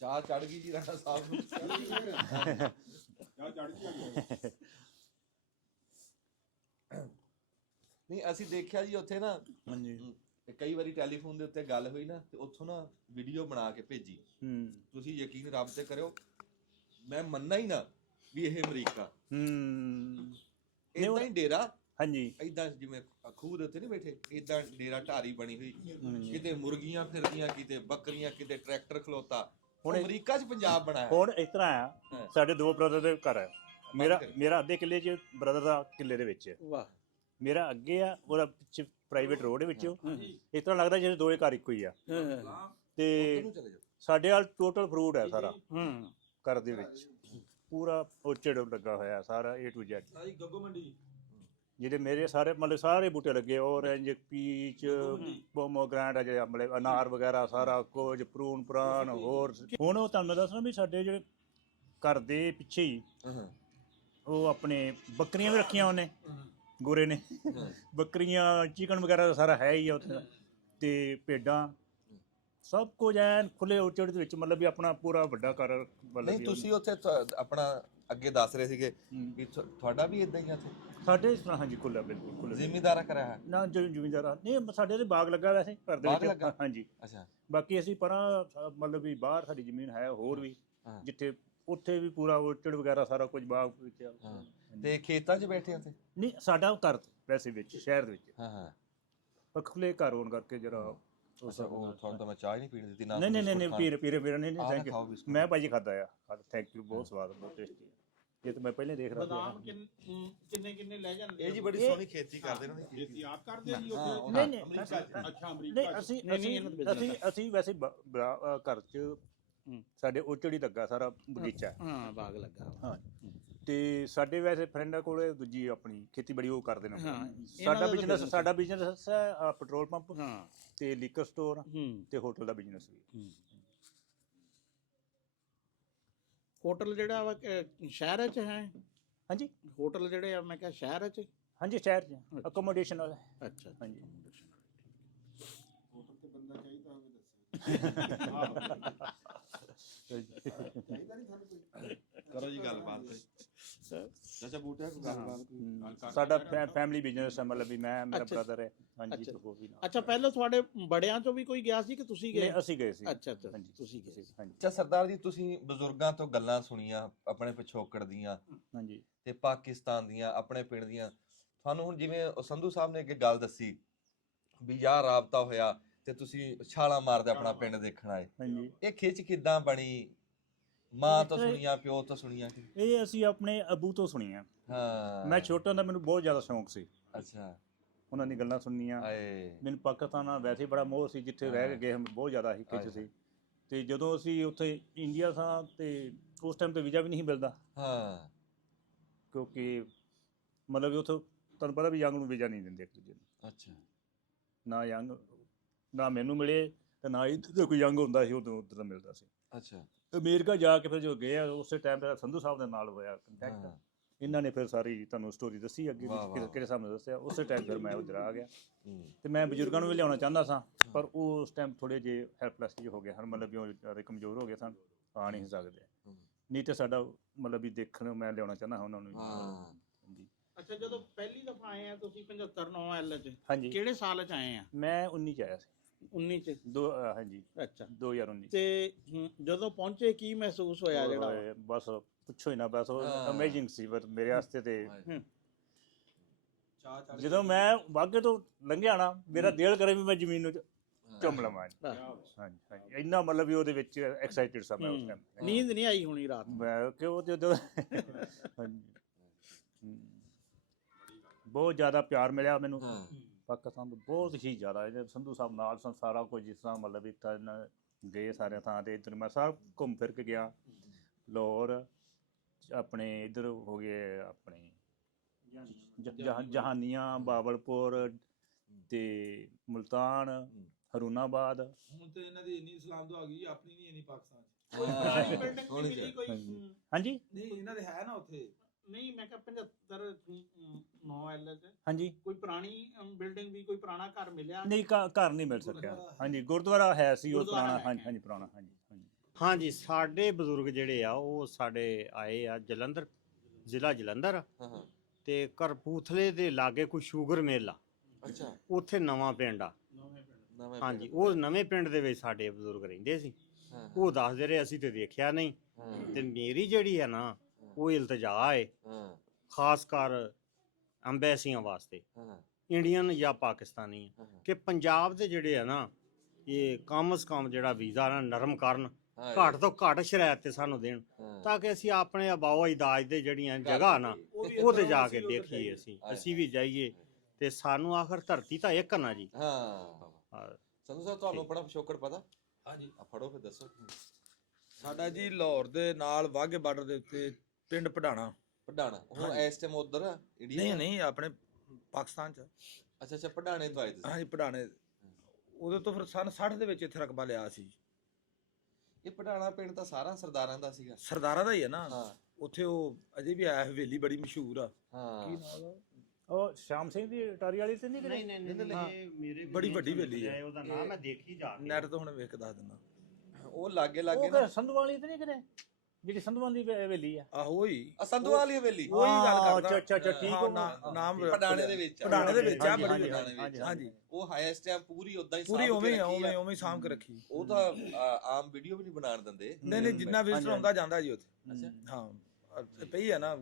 ਚਾਹ ਚੜ ਗਈ ਜੀ ਰਾਣਾ ਸਾਹਿਬ ਨੂੰ। ਚਾਹ ਚੜ ਗਈ। ਨਹੀਂ ਅਸੀਂ ਦੇਖਿਆ ਜੀ ਉੱਥੇ ਨਾ ਹਾਂਜੀ ਕਈ ਵਾਰੀ ਟੈਲੀਫੋਨ ਦੇ ਉੱਤੇ ਗੱਲ ਹੋਈ ਨਾ ਤੇ ਉੱਥੋਂ ਨਾ ਵੀਡੀਓ ਬਣਾ ਕੇ ਭੇਜੀ। ਤੁਸੀਂ ਯਕੀਨ ਰੱਬ ਤੇ ਕਰਿਓ ਮੈਂ ਮੰਨਣਾ ਹੀ ਨਾ ਵੀ ਇਹ ਅਮਰੀਕਾ। ਇਦਾਂ ਹੀ ਡੇਰਾ ਹਾਂਜੀ ਇਦਾਂ ਜਿਵੇਂ ਖੂਹ ਦੇ ਉੱਤੇ ਨਹੀਂ ਬੈਠੇ ਇਦਾਂ ਡੇਰਾ ਢਾਰੀ ਬਣੀ ਹੋਈ, ਕਿਤੇ ਮੁਰਗੀਆਂ ਫਿਰਦੀਆਂ ਕਿਤੇ ਬੱਕਰੀਆਂ ਕਿਤੇ ਟਰੈਕਟਰ ਖਲੋਤਾ। ਹੁਣ ਅਮਰੀਕਾ 'ਚ ਪੰਜਾਬ ਬਣਾਇਆ। ਹੁਣ ਇਸ ਤਰ੍ਹਾਂ ਆ ਸਾਡੇ ਦੋ ਬ੍ਰਦਰ ਦੇ ਘਰ ਆ। ਮੇਰਾ ਅੱਧੇ ਕਿੱਲੇ 'ਚ ਬ੍ਰਦਰ ਦਾ ਕਿੱਲੇ ਦੇ ਵਿੱਚ। ਵਾਹ ਮੇਰਾ ਅੱਗੇ ਆ ਉਹਦਾ ਪਿੱਛੇ ਪ੍ਰਾਈਵੇਟ ਰੋਡ ਵਿੱਚ। ਇਸ ਤਰ੍ਹਾਂ ਲੱਗਦਾ ਜਿਵੇਂ ਦੋਵੇਂ ਘਰ ਇੱਕੋ ਹੀ ਆ। ਤੇ ਸਾਡੇ ਨਾਲ ਟੋਟਲ ਫਰੂਟ ਹੈ ਸਾਰਾ ਘਰ ਦੇ ਵਿੱਚ। ਪੂਰਾ ਔਰਚਡ ਲੱਗਾ ਹੋਇਆ ਸਾਰਾ A to Z। ਗੱਗੋ ਮੰਡੀ ਜਿਹੜੇ ਮੇਰੇ ਸਾਰੇ ਮਤਲਬ ਸਾਰੇ ਬੂਟੇ ਲੱਗੇ ਔਰੰਜ ਪੀਚ ਪੋਮੋਗ੍ਰੈਂਟ ਆ ਜਿਹੜੇ ਮਤਲਬ ਅਨਾਰ ਵਗੈਰਾ ਸਾਰਾ ਕੁਝ ਪ੍ਰੂਨ ਪ੍ਰਾਨ ਹੋਰ। ਹੁਣ ਉਹ ਤੁਹਾਨੂੰ ਦੱਸਣਾ ਵੀ ਸਾਡੇ ਜਿਹੜੇ ਘਰ ਦੇ ਪਿੱਛੇ ਹੀ ਉਹ ਆਪਣੇ ਬੱਕਰੀਆਂ ਵੀ ਰੱਖੀਆਂ ਉਹਨੇ ਗੋਰੇ ਨੇ। ਬੱਕਰੀਆਂ ਚਿਕਨ ਵਗੈਰਾ ਦਾ ਸਾਰਾ ਹੈ ਹੀ ਆ ਉੱਥੇ। ਤੇ ਭੇਡਾਂ ਸਭ ਕੁਝ ਐਨ ਖੁੱਲੇ ਔਰਚਡ ਦੇ ਵਿੱਚ ਮਤਲਬ ਵੀ ਆਪਣਾ ਪੂਰਾ ਵੱਡਾ ਘਰ। ਨਹੀਂ ਤੁਸੀਂ ਉੱਥੇ ਆਪਣਾ ਅੱਗੇ ਦੱਸ ਰਹੇ ਸੀਗੇ ਵੀ ਤੁਹਾਡਾ ਵੀ ਇਦਾਂ ਹੀ ਆ ਉੱਥੇ ਸਾਡੇ ਇਸ ਤਰ੍ਹਾਂ ਹਾਂਜੀ ਖੁੱਲਾ ਬਿਲਕੁਲ ਖੁੱਲਾ ਜ਼ਿਮੀਂਦਾਰਾ ਕਰਿਆ ਹੈ ਨਾ ਜ਼ਿਮੀਂਦਾਰਾ ਨਹੀਂ ਸਾਡੇ ਤੇ ਬਾਗ ਲੱਗਾ ਵੈਸੇ ਘਰ ਦੇ ਵਿੱਚ। ਹਾਂਜੀ ਅੱਛਾ ਬਾਕੀ ਅਸੀਂ ਪਰਾਂ ਮਤਲਬ ਵੀ ਬਾਹਰ ਸਾਡੀ ਜ਼ਮੀਨ ਹੈ ਹੋਰ ਵੀ ਜਿੱਥੇ ਉੱਥੇ ਵੀ ਪੂਰਾ ਔਰਚਡ ਵਗੈਰਾ ਸਾਰਾ ਕੁਝ ਬਾਗ ਵਿੱਚ। ਤੇ ਖੇਤਾਂ 'ਚ ਬੈਠੇ ਉੱਥੇ ਨਹੀਂ ਸਾਡਾ ਘਰ ਵੈਸੇ ਵਿੱਚ ਸ਼ਹਿਰ ਦੇ ਵਿੱਚ। ਹਾਂ ਖੁੱਲੇ ਘਰ ਹੋਣ ਕਰਕੇ ਜਰਾ ਅੱਛਾ ਉਹ ਤੁਹਾਨੂੰ ਤਾਂ ਮੈਂ ਚਾਹ ਹੀ ਨਹੀਂ ਪੀਣ ਦਿੱਤੀ ਨਾ। ਨਹੀਂ ਪੀਰੇ ਨਹੀਂ ਥੈਂਕ ਯੂ। ਮੈਂ ਭਾਜੀ ਖਾਦਾ ਆ ਥੈਂਕ ਯੂ ਬਹੁਤ ਸਵਾਦ ਬਹੁਤ ਟੇਸਟੀ। ਇਹ ਤਾਂ ਮੈਂ ਪਹਿਲੇ ਦੇਖ ਰਿਹਾ ਬਦਾਮ ਕਿੰਨੇ ਲੈ ਜਾਂਦੇ ਇਹ ਜੀ ਬੜੀ ਸੋਹਣੀ ਖੇਤੀ ਕਰਦੇ ਨੇ। ਖੇਤੀ ਆਪ ਕਰਦੇ ਜੀ ਉੱਥੇ? ਨਹੀਂ ਅੱਛਾ ਅਮਰੀਕਾ ਨਹੀਂ ਅਸੀਂ ਵੈਸੇ ਘਰ 'ਚ ਸਾਡੇ ਔਰਚਡ ਹੀ ਲੱਗਾ ਸਾਰਾ ਬਗੀਚਾ। ਹਾਂ ਬਾਗ ਲੱਗਾ। ਹਾਂ ਤੇ ਸਾਡੇ ਵੈਸੇ ਫਰੈਂਡਾਂ ਕੋਲ ਦੂਜੀ ਆਪਣੀ ਖੇਤੀਬਾੜੀ ਉਹ ਕਰਦੇ ਨੇ। ਸਾਡਾ ਬਿਜ਼ਨਸ ਹੈ ਪੈਟਰੋਲ ਪੰਪ ਤੇ ਲੀਕਰ ਸਟੋਰ ਤੇ ਹੋਟਲ ਦਾ ਬਿਜ਼ਨਸ ਵੀ। ਹੋਟਲ ਜਿਹੜਾ ਵਾ ਸ਼ਹਿਰ 'ਚ ਹੈ? ਹਾਂਜੀ ਹੋਟਲ ਜਿਹੜੇ ਆ ਮੈਂ ਕਿਹਾ ਸ਼ਹਿਰ 'ਚ? ਹਾਂਜੀ ਸ਼ਹਿਰ 'ਚ ਅਕੋਮੋਡੇਸ਼ਨ ਵਾਲਾ ਅੱਛਾ ਹਾਂਜੀ। ਹੋਟਲ ਤੇ ਬੰਦਾ ਚਾਹੀਦਾ ਹੋਵੇ ਦੱਸੋ। ਚਾਹੀਦਾ ਨਹੀਂ ਤੁਹਾਨੂੰ ਕੋਈ? ਕਰੋ ਜੀ ਗੱਲਬਾਤ ਚਾਚਾ ਬੂਟਿਆ ਕੋਈ ਗੱਲਬਾਤ ਸਾਡਾ ਫੈਮਿਲੀ ਬਿਜ਼ਨਸ ਹੈ, ਮਤਲਬ ਵੀ ਮੈਂ ਮੇਰਾ ਅੱਛਾ। ਬ੍ਰਦਰ ਹੈ ਹਾਂਜੀ ਅੱਛਾ। ਤੇ ਹੋਰ ਵੀ ਨਾਲ। ਅੱਛਾ, ਪਹਿਲਾਂ ਤੁਹਾਡੇ ਬੜਿਆਂ 'ਚੋਂ ਵੀ ਕੋਈ ਗਿਆ ਸੀ ਕਿ ਤੁਸੀਂ ਗਏ? ਨਹੀਂ ਅਸੀਂ ਗਏ ਸੀ। ਅੱਛਾ ਅੱਛਾ, ਹਾਂਜੀ ਤੁਸੀਂ ਗਏ ਸੀ। ਹਾਂਜੀ ਅੱਛਾ ਸਰਦਾਰ ਜੀ, ਤੁਸੀਂ ਬਜ਼ੁਰਗਾਂ ਤੋਂ ਗੱਲਾਂ ਸੁਣੀਆਂ ਆਪਣੇ ਪਿਛੋਕੜ ਦੀਆਂ ਹਾਂਜੀ ਤੇ ਪਾਕਿਸਤਾਨ ਦੀਆਂ, ਆਪਣੇ ਪਿੰਡ ਦੀਆਂ। ਤੁਹਾਨੂੰ ਹੁਣ ਜਿਵੇਂ ਉਹ ਸੰਧੂ ਸਾਹਿਬ ਨੇ ਅੱਗੇ ਗੱਲ ਦੱਸੀ ਵੀ ਯਾਰ ਰਾਬਤਾ ਹੋਇਆ ਤੇ ਤੁਸੀਂ ਛਾਲਾਂ ਮਾਰਦੇ ਆਪਣਾ ਪਿੰਡ ਦੇਖਣ ਆਏ, ਹਾਂਜੀ। ਇਹ ਖਿੱਚ ਕਿੱਦਾਂ ਬਣੀ? ਮਾਂ ਤੋਂ ਸੁਣੀਆਂ, ਪਿਓ ਤੋਂ ਸੁਣੀਆਂ ਕਿ? ਇਹ ਅਸੀਂ ਆਪਣੇ ਅਬੂ ਤੋਂ ਸੁਣੀਆਂ। ਹਾਂ ਮੈਂ ਛੋਟਾ ਹੁੰਦਾ, ਮੈਨੂੰ ਬਹੁਤ ਜ਼ਿਆਦਾ ਸ਼ੌਂਕ ਸੀ ਅੱਛਾ ਉਹਨਾਂ ਦੀ ਗੱਲਾਂ ਸੁਣਨੀਆਂ। ਆਏ ਮੈਨੂੰ ਪਾਕਿਸਤਾਨ ਨਾਲ ਵੈਸੇ ਹੀ ਬੜਾ ਮੋਹ ਸੀ, ਜਿੱਥੇ ਰਹਿ ਕੇ ਗਏ ਬਹੁਤ ਜ਼ਿਆਦਾ ਹੀ ਖਿੱਚ ਸੀ। ਤੇ ਜਦੋਂ ਅਸੀਂ ਉੱਥੇ ਇੰਡੀਆ ਸਾਂ ਤੇ ਉਸ ਟਾਈਮ ਤੇ ਵੀਜ਼ਾ ਵੀ ਨਹੀਂ ਮਿਲਦਾ, ਹਾਂ ਕਿਉਂਕਿ ਮਤਲਬ ਉੱਥੇ ਤੁਹਾਨੂੰ ਪਤਾ ਵੀ ਯੰਗ ਨੂੰ ਵੀਜ਼ਾ ਨਹੀਂ ਦਿੰਦੇ ਇੱਕ ਦੂਜੇ ਨੂੰ। ਅੱਛਾ ਨਾ ਯੰਗ ਨਾ ਮੈਨੂੰ ਮਿਲੇ ਤੇ ਨਾ ਇੱਥੇ ਕੋਈ ਯੰਗ ਹੁੰਦਾ ਸੀ, ਉਦੋਂ ਉੱਧਰ ਦਾ ਮਿਲਦਾ ਸੀ। ਅੱਛਾ ਅਮਰੀਕਾ ਜਾ ਕੇ ਫਿਰ ਜੋ ਗਏ ਆ ਉਸੇ ਟਾਈਮ ਤੇ ਸੰਧੂ ਸਾਹਿਬ ਦੇ ਨਾਲ ਹੋਇਆ ਕੰਟੈਕਟ। ਹਾਂ। ਇਹਨਾਂ ਨੇ ਫਿਰ ਸਾਰੀ ਤੁਹਾਨੂੰ ਸਟੋਰੀ ਦੱਸੀ ਅੱਗੇ ਵਾਹ, ਵਾਹ। ਕਿਹੜੇ ਹਿਸਾਬ ਨਾਲ ਦੱਸਿਆ। ਉਸੇ ਟਾਈਮ ਫਿਰ ਮੈਂ ਉੱਧਰ ਆ ਗਿਆ ਹੂੰ। ਤੇ ਮੈਂ ਬਜ਼ੁਰਗਾਂ ਨੂੰ ਵੀ ਲਿਆਉਣਾ ਚਾਹੁੰਦਾ ਸਾਂ, ਪਰ ਉਹ ਉਸ ਟਾਈਮ ਥੋੜੇ ਜਿਹੇ ਹੈਲਪਲੈਸ ਜਿਹੇ ਹੋ ਗਏ ਹਨ, ਮਤਲਬ ਵੀ ਉਹ ਜ਼ਿਆਦਾ ਕਮਜ਼ੋਰ ਹੋ ਗਏ ਸਨ, ਆ ਨਹੀਂ ਸਕਦੇ। ਹੂੰ। ਨਹੀਂ ਤੇ ਸਾਡਾ ਮਤਲਬ ਵੀ ਦੇਖਣ ਨੂੰ ਮੈਂ ਲਿਆਉਣਾ ਚਾਹੁੰਦਾ ਹਾਂ ਉਹਨਾਂ ਨੂੰ। ਹਾਂ ਹਾਂਜੀ ਅੱਛਾ, ਜਦੋਂ ਪਹਿਲੀ ਦਫਾ ਆਏ ਆ ਤੁਸੀਂ 75 9 ਐਲ 'ਚ, ਹਾਂਜੀ ਕਿਹੜੇ ਸਾਲ 'ਚ ਆਏ ਆ? ਮੈਂ 19 ਚ ਆਇਆ ਸੀ। 19 'ਚ? ਹਾਂਜੀ ਅੱਛਾ। 2019 ਤੇ ਜਦੋਂ ਪਹੁੰਚੇ ਕੀ ਮਹਿਸੂਸ ਹੋਇਆ ਜਿਹੜਾ? ਓਏ, ਬਸ ਪੁੱਛੋ ਹੀ ਨਾ, ਬਸ ਹਾਂ। ਅਮੇਜ਼ਿੰਗ ਸੀ ਪਰ ਮੇਰੇ ਵਾਸਤੇ ਤੇ। ਚਾਹ ਚੜ੍ਹ ਜਦੋਂ ਮੈਂ ਵਾਘੇ ਤੋਂ ਲੰਘਿਆ ਨਾ, ਮੇਰਾ ਦਿਲ ਕਰੇ ਵੀ ਮੈਂ ਜ਼ਮੀਨ ਨੂੰ ਚੁੰਮ ਲਵਾਂ। ਹਾਂਜੀ ਹਾਂਜੀ, ਇੰਨਾ ਮਤਲਬ ਵੀ ਉਹਦੇ ਵਿੱਚ ਐਕਸਾਈਟਿਡ ਸਾਂ ਮੈਂ ਉਸ ਟਾਈਮ। ਨੀਂਦ ਨਹੀਂ ਆਈ ਹੋਣੀ ਰਾਤ ਨੂੰ? ਮੈਂ ਕਿਉਂ ਜਦੋਂ ਹਾਂਜੀ ਬਹੁਤ ਜ਼ਿਆਦਾ ਪਿਆਰ ਮਿਲਿਆ ਮੈਨੂੰ ਹਾਂ ਪਾਕਿਸਤਾਨ ਤੋਂ, ਬਹੁਤ ਹੀ ਜ਼ਿਆਦਾ। ਇਹਦੇ ਸੰਧੂ ਸਾਹਿਬ ਨਾਲ ਸਨ, ਸਾਰਾ ਕੁਝ ਜਿਸ ਤਰ੍ਹਾਂ ਮਤਲਬ ਇੱਥੇ ਗਏ ਸਾਰੇ ਥਾਂ ਤੇ। ਇੱਧਰ ਮੈਂ ਸਾਰਾ ਘੁੰਮ ਫਿਰ ਕੇ ਗਿਆ, ਲਾਹੌਰ ਆਪਣੇ ਇੱਧਰ ਹੋ ਗਏ, ਆਪਣੇ ਜਹਾਨੀਆਂ, ਬਾਬਲਪੁਰ ਤੇ ਮੁਲਤਾਨ, ਹਰੂਨਾਬਾਦ। ਹੁਣ ਤੇ ਇਹਨਾਂ ਦੀ ਇੰਨੀ ਇਸਲਾਮ ਤੋਂ ਆ ਗਈ, ਆਪਣੀ ਨਹੀਂ ਇੰਨੀ ਪਾਕਿਸਤਾਨ ਚ। ਕੋਈ ਪੁਰਾਣੀ ਬਿਲਡਿੰਗ ਹੋਣੀ ਮਿਲੀ ਕੋਈ? ਹਾਂਜੀ ਨਹੀਂ ਇਹਨਾਂ ਦੇ ਹੈ ਨਾ ਉੱਥੇ। ਨਹੀਂ, ਮੈਂ ਕਿਹਾ 75 9 ਐਲ 'ਚ ਹਾਂਜੀ ਕੋਈ ਪੁਰਾਣੀ ਬਿਲਡਿੰਗ ਵੀ, ਕੋਈ ਪੁਰਾਣਾ ਘਰ ਮਿਲਿਆ? ਨਹੀਂ, ਘਰ ਨਹੀਂ ਮਿਲ ਸਕਿਆ। ਹਾਂਜੀ ਗੁਰਦੁਆਰਾ ਹੈ ਸੀ ਉਹ ਗੁਰਦੁਆਰਾ ਪੁਰਾਣਾ। ਹੈ। ਹਾਂਜੀ ਹਾਂਜੀ ਪੁਰਾਣਾ। ਹਾਂਜੀ ਹਾਂਜੀ ਹਾਂਜੀ, ਸਾਡੇ ਬਜ਼ੁਰਗ ਜਿਹੜੇ ਆ ਉਹ ਸਾਡੇ ਆਏ ਆ ਜਲੰਧਰ, ਜ਼ਿਲ੍ਹਾ ਜਲੰਧਰ, ਹਾਂ ਹਾਂ ਤੇ ਕਰਪੂਥਲੇ ਦੇ ਲਾਗੇ ਕੋਈ ਸ਼ੂਗਰ ਮਿਲ ਆ, ਅੱਛਾ ਉੱਥੇ ਨਵਾਂ ਪਿੰਡ ਆ। ਨਵੇਂ ਹਾਂਜੀ, ਉਹ ਨਵੇਂ ਪਿੰਡ ਦੇ ਵਿੱਚ ਸਾਡੇ ਬਜ਼ੁਰਗ ਰਹਿੰਦੇ ਸੀ। ਹਾਂ ਉਹ ਦੱਸਦੇ ਰਹੇ, ਅਸੀਂ ਤੇ ਦੇਖਿਆ ਨਹੀਂ। ਹਾਂ ਤੇ ਮੇਰੀ ਜਿਹੜੀ ਆ ਨਾ, ਉਹ ਇਲਤਜਾ ਏ ਹਾਂ ਖਾਸ ਕਰ ਅੰਬੈਸੀਆਂ ਵਾਸਤੇ, ਹਾਂ ਇੰਡੀਅਨ ਜਾਂ ਪਾਕਿਸਤਾਨੀ, ਹਾਂ ਕਿ ਪੰਜਾਬ ਦੇ ਜਿਹੜੇ ਆ ਨਾ, ਇਹ ਕਮ ਸੇ ਕਮ ਜਿਹੜਾ ਵੀਜ਼ਾ ਨਾ ਨਰਮ ਕਰਨ, ਹਾਂ ਘੱਟ ਤੋਂ ਘੱਟ ਸ਼ਰਾਇਤ ਤੇ ਸਾਨੂੰ ਦੇਣ, ਹਾਂ। ਤਾਂ ਕਿ ਅਸੀਂ ਆਪਣੇ ਆਬਾਓ ਅਜਦਾਦ ਦੇ ਜਿਹੜੀਆਂ ਜਗ੍ਹਾ ਨਾ ਉਹ ਤੇ ਜਾ ਕੇ ਦੇਖੀਏ, ਅਸੀਂ ਵੀ ਜਾਈਏ। ਤੇ ਸਾਨੂੰ ਆਖਰ ਧਰਤੀ ਤਾਂ ਇੱਕ ਨਾ ਜੀ। ਹਾਂ ਹਾਂ। ਸੰਧੂ ਸਾਹਿਬ, ਤੁਹਾਨੂੰ ਆਪਣਾ ਪਿਛੋਕੜ ਪਤਾ? ਹਾਂਜੀ, ਆ ਫੜੋ ਫਿਰ ਦੱਸੋ। ਸਾਡਾ ਜੀ ਲਾਹੌਰ ਦੇ ਨਾਲ ਵਾਘੇ ਬਾਰਡਰ ਦੇ ਉੱਤੇ ਪਿੰਡ ਪੜਾਣਾ। ਪੜਾਣਾ ਹੁਣ ਹਾਂਜੀ। ਇਸ ਟਾਈਮ ਉਧਰ ਇੰਡੀਆ? ਨਹੀਂ ਨਹੀਂ, ਆਪਣੇ ਪਾਕਿਸਤਾਨ ਚ। ਅੱਛਾ ਅੱਛਾ, ਪੜਾਣੇ ਤੋਂ ਆਏ ਤੁਸੀਂ? ਹਾਂਜੀ ਪੜਾਣੇ। ਉਦੋਂ ਤੋਂ ਫਿਰ ਸਨ 60 ਦੇ ਵਿੱਚ ਇੱਥੇ ਰਕਬਾ ਲਿਆ ਸੀ। ਇਹ ਪੜਾਣਾ ਪਿੰਡ ਤਾਂ ਸਾਰਾ ਸਰਦਾਰਾਂ ਦਾ ਸੀਗਾ। ਸਰਦਾਰਾਂ ਦਾ ਹੀ ਹੈ ਨਾ। ਹਾਂ ਉੱਥੇ ਉਹ ਅਜੇ ਵੀ ਆਇਆ, ਹਵੇਲੀ ਬੜੀ ਮਸ਼ਹੂਰ ਆ। ਹਾਂ ਕੀ ਨਾਮ ਆ? ਉਹ ਸ਼ਾਮ ਸਿੰਘ ਦੀ ਅਟਾਰੀ ਵਾਲੀ ਤੇ ਨਹੀਂ ਨਹੀਂ ਕਿਤੇ? ਨਹੀਂ ਨਹੀਂ, ਹਾਂ। ਇਹ ਮੇਰੇ ਬੜੀ ਵੱਡੀ ਹਵੇਲੀ ਹੈ। ਉਹਦਾ ਨਾਮ ਮੈਂ ਦੇਖੀ ਜਾ ਕੇ। ਨੈਟ ਤੋਂ ਹੁਣ ਵੇਖ ਕੇ ਦੱਸ ਦਿੰਦਾ। ਉਹ ਲਾਗੇ ਉਹ ਲਾਗੇ ਕਿ ਨਾ ਸੰਧੂ ਵਾਲੀ ਤੇ ਨਹੀਂ ਕਿਤੇ, ਜਿਹੜੀ ਸੰਧੂਆਂ ਦੀ ਹਵੇਲੀ ਆ? ਆਹੋ ਹੀ ਸੰਧੂ ਵਾਲੀ ਹਵੇਲੀ ਉਹੀ ਗੱਲ ਕਰਦਾ। ਅੱਛਾ ਅੱਛਾ ਠੀਕ ਹਾਂ, ਹੋ ਨਾਮ ਪੜਾਣੇ ਦੇ ਵਿੱਚ ਆ। ਪੜਾਣੇ ਦੇ ਵਿੱਚ ਆ, ਹਾਂਜੀ, ਬੜੀ ਹਾਂਜੀ, ਵੱਡੀ। ਹਾਂਜੀ, ਹਾਂਜੀ, ਉਹ ਹਾਈਐਸਟ ਟਾਈਮ ਪੂਰੀ ਉਦਾਂ ਹੀ ਪੂਰੀ ਸਾਂਭ ਉਵੇਂ ਕੇ ਹੀ ਆ, ਰੱਖੀ ਆ। ਉਵੇਂ ਹੀ ਸਾਂਭ ਕੇ ਰੱਖੀ। ਉਹ ਤਾਂ ਆਮ ਵੀਡੀਓ ਵੀ ਨਹੀਂ ਬਣਾਉਣ ਦਿੰਦੇ। ਨਹੀਂ ਨਹੀਂ, ਜਿੰਨਾ ਵਿਜ਼ਟਰ ਹਾਂਜੀ, ਹੁੰਦਾ ਜਾਂਦਾ ਜੀ ਉੱਥੇ। ਅੱਛਾ ਹਾਂ, ਪਈ ਹੈ ਨਾ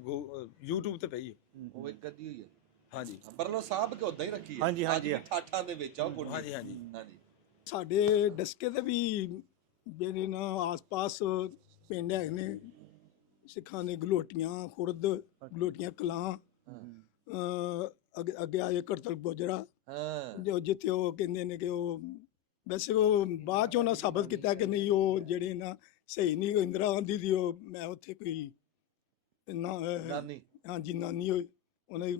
YouTube ਤੇ ਪਈ ਹੈ। ਉਹ ਇੱਕ ਅੱਧੀ ਹੋਈ ਹੈ। ਹਾਂਜੀ ਪਰ ਉਹ ਸਾਂਭ ਕੇ ਉਦਾਂ ਹੀ ਰੱਖੀ ਹੈ। ਹਾਂਜੀ, ਹਾਂਜੀ। ਅੱਜ ਵੀ ਠਾਠਾਂ ਦੇ ਵਿੱਚ ਆ ਉਹ ਕੋਠੀ। ਹਾਂਜੀ ਹਾਂਜੀ। ਹਾਂਜੀ ਸਾਡੇ ਡਸਕੇ ਦੇ ਵੀ ਜਿਹੜੇ ਨਾ ਆਸ-ਪਾਸ ਪਿੰਡ ਹੈਗੇ ਨੇ ਸਿੱਖਾਂ ਦੇ, ਗਲੋਟੀਆਂ ਖੁਰਦ, ਗਲੋਟੀਆਂ ਕਲਾਂ, ਅੱਗੇ ਆਏ ਕਰਤਲ ਗੁਜਰਾ, ਹਾਂ ਜੋ ਜਿੱਥੇ ਉਹ ਕਹਿੰਦੇ ਨੇ ਕਿ ਉਹ ਵੈਸੇ ਉਹ ਬਾਅਦ 'ਚ ਉਹਨਾਂ ਸਾਬਤ ਕੀਤਾ ਕਿ ਨਹੀਂ, ਉਹ ਜਿਹੜੇ ਨਾ ਸਹੀ ਨਹੀਂ। ਇੰਦਰਾ ਗਾਂਧੀ ਦੀ ਉਹ ਮੈਂ ਉੱਥੇ ਕੋਈ ਨਾ ਨਾਨੀ। ਹਾਂਜੀ ਨਾਨੀ ਹੋਈ ਉਹਨੇ,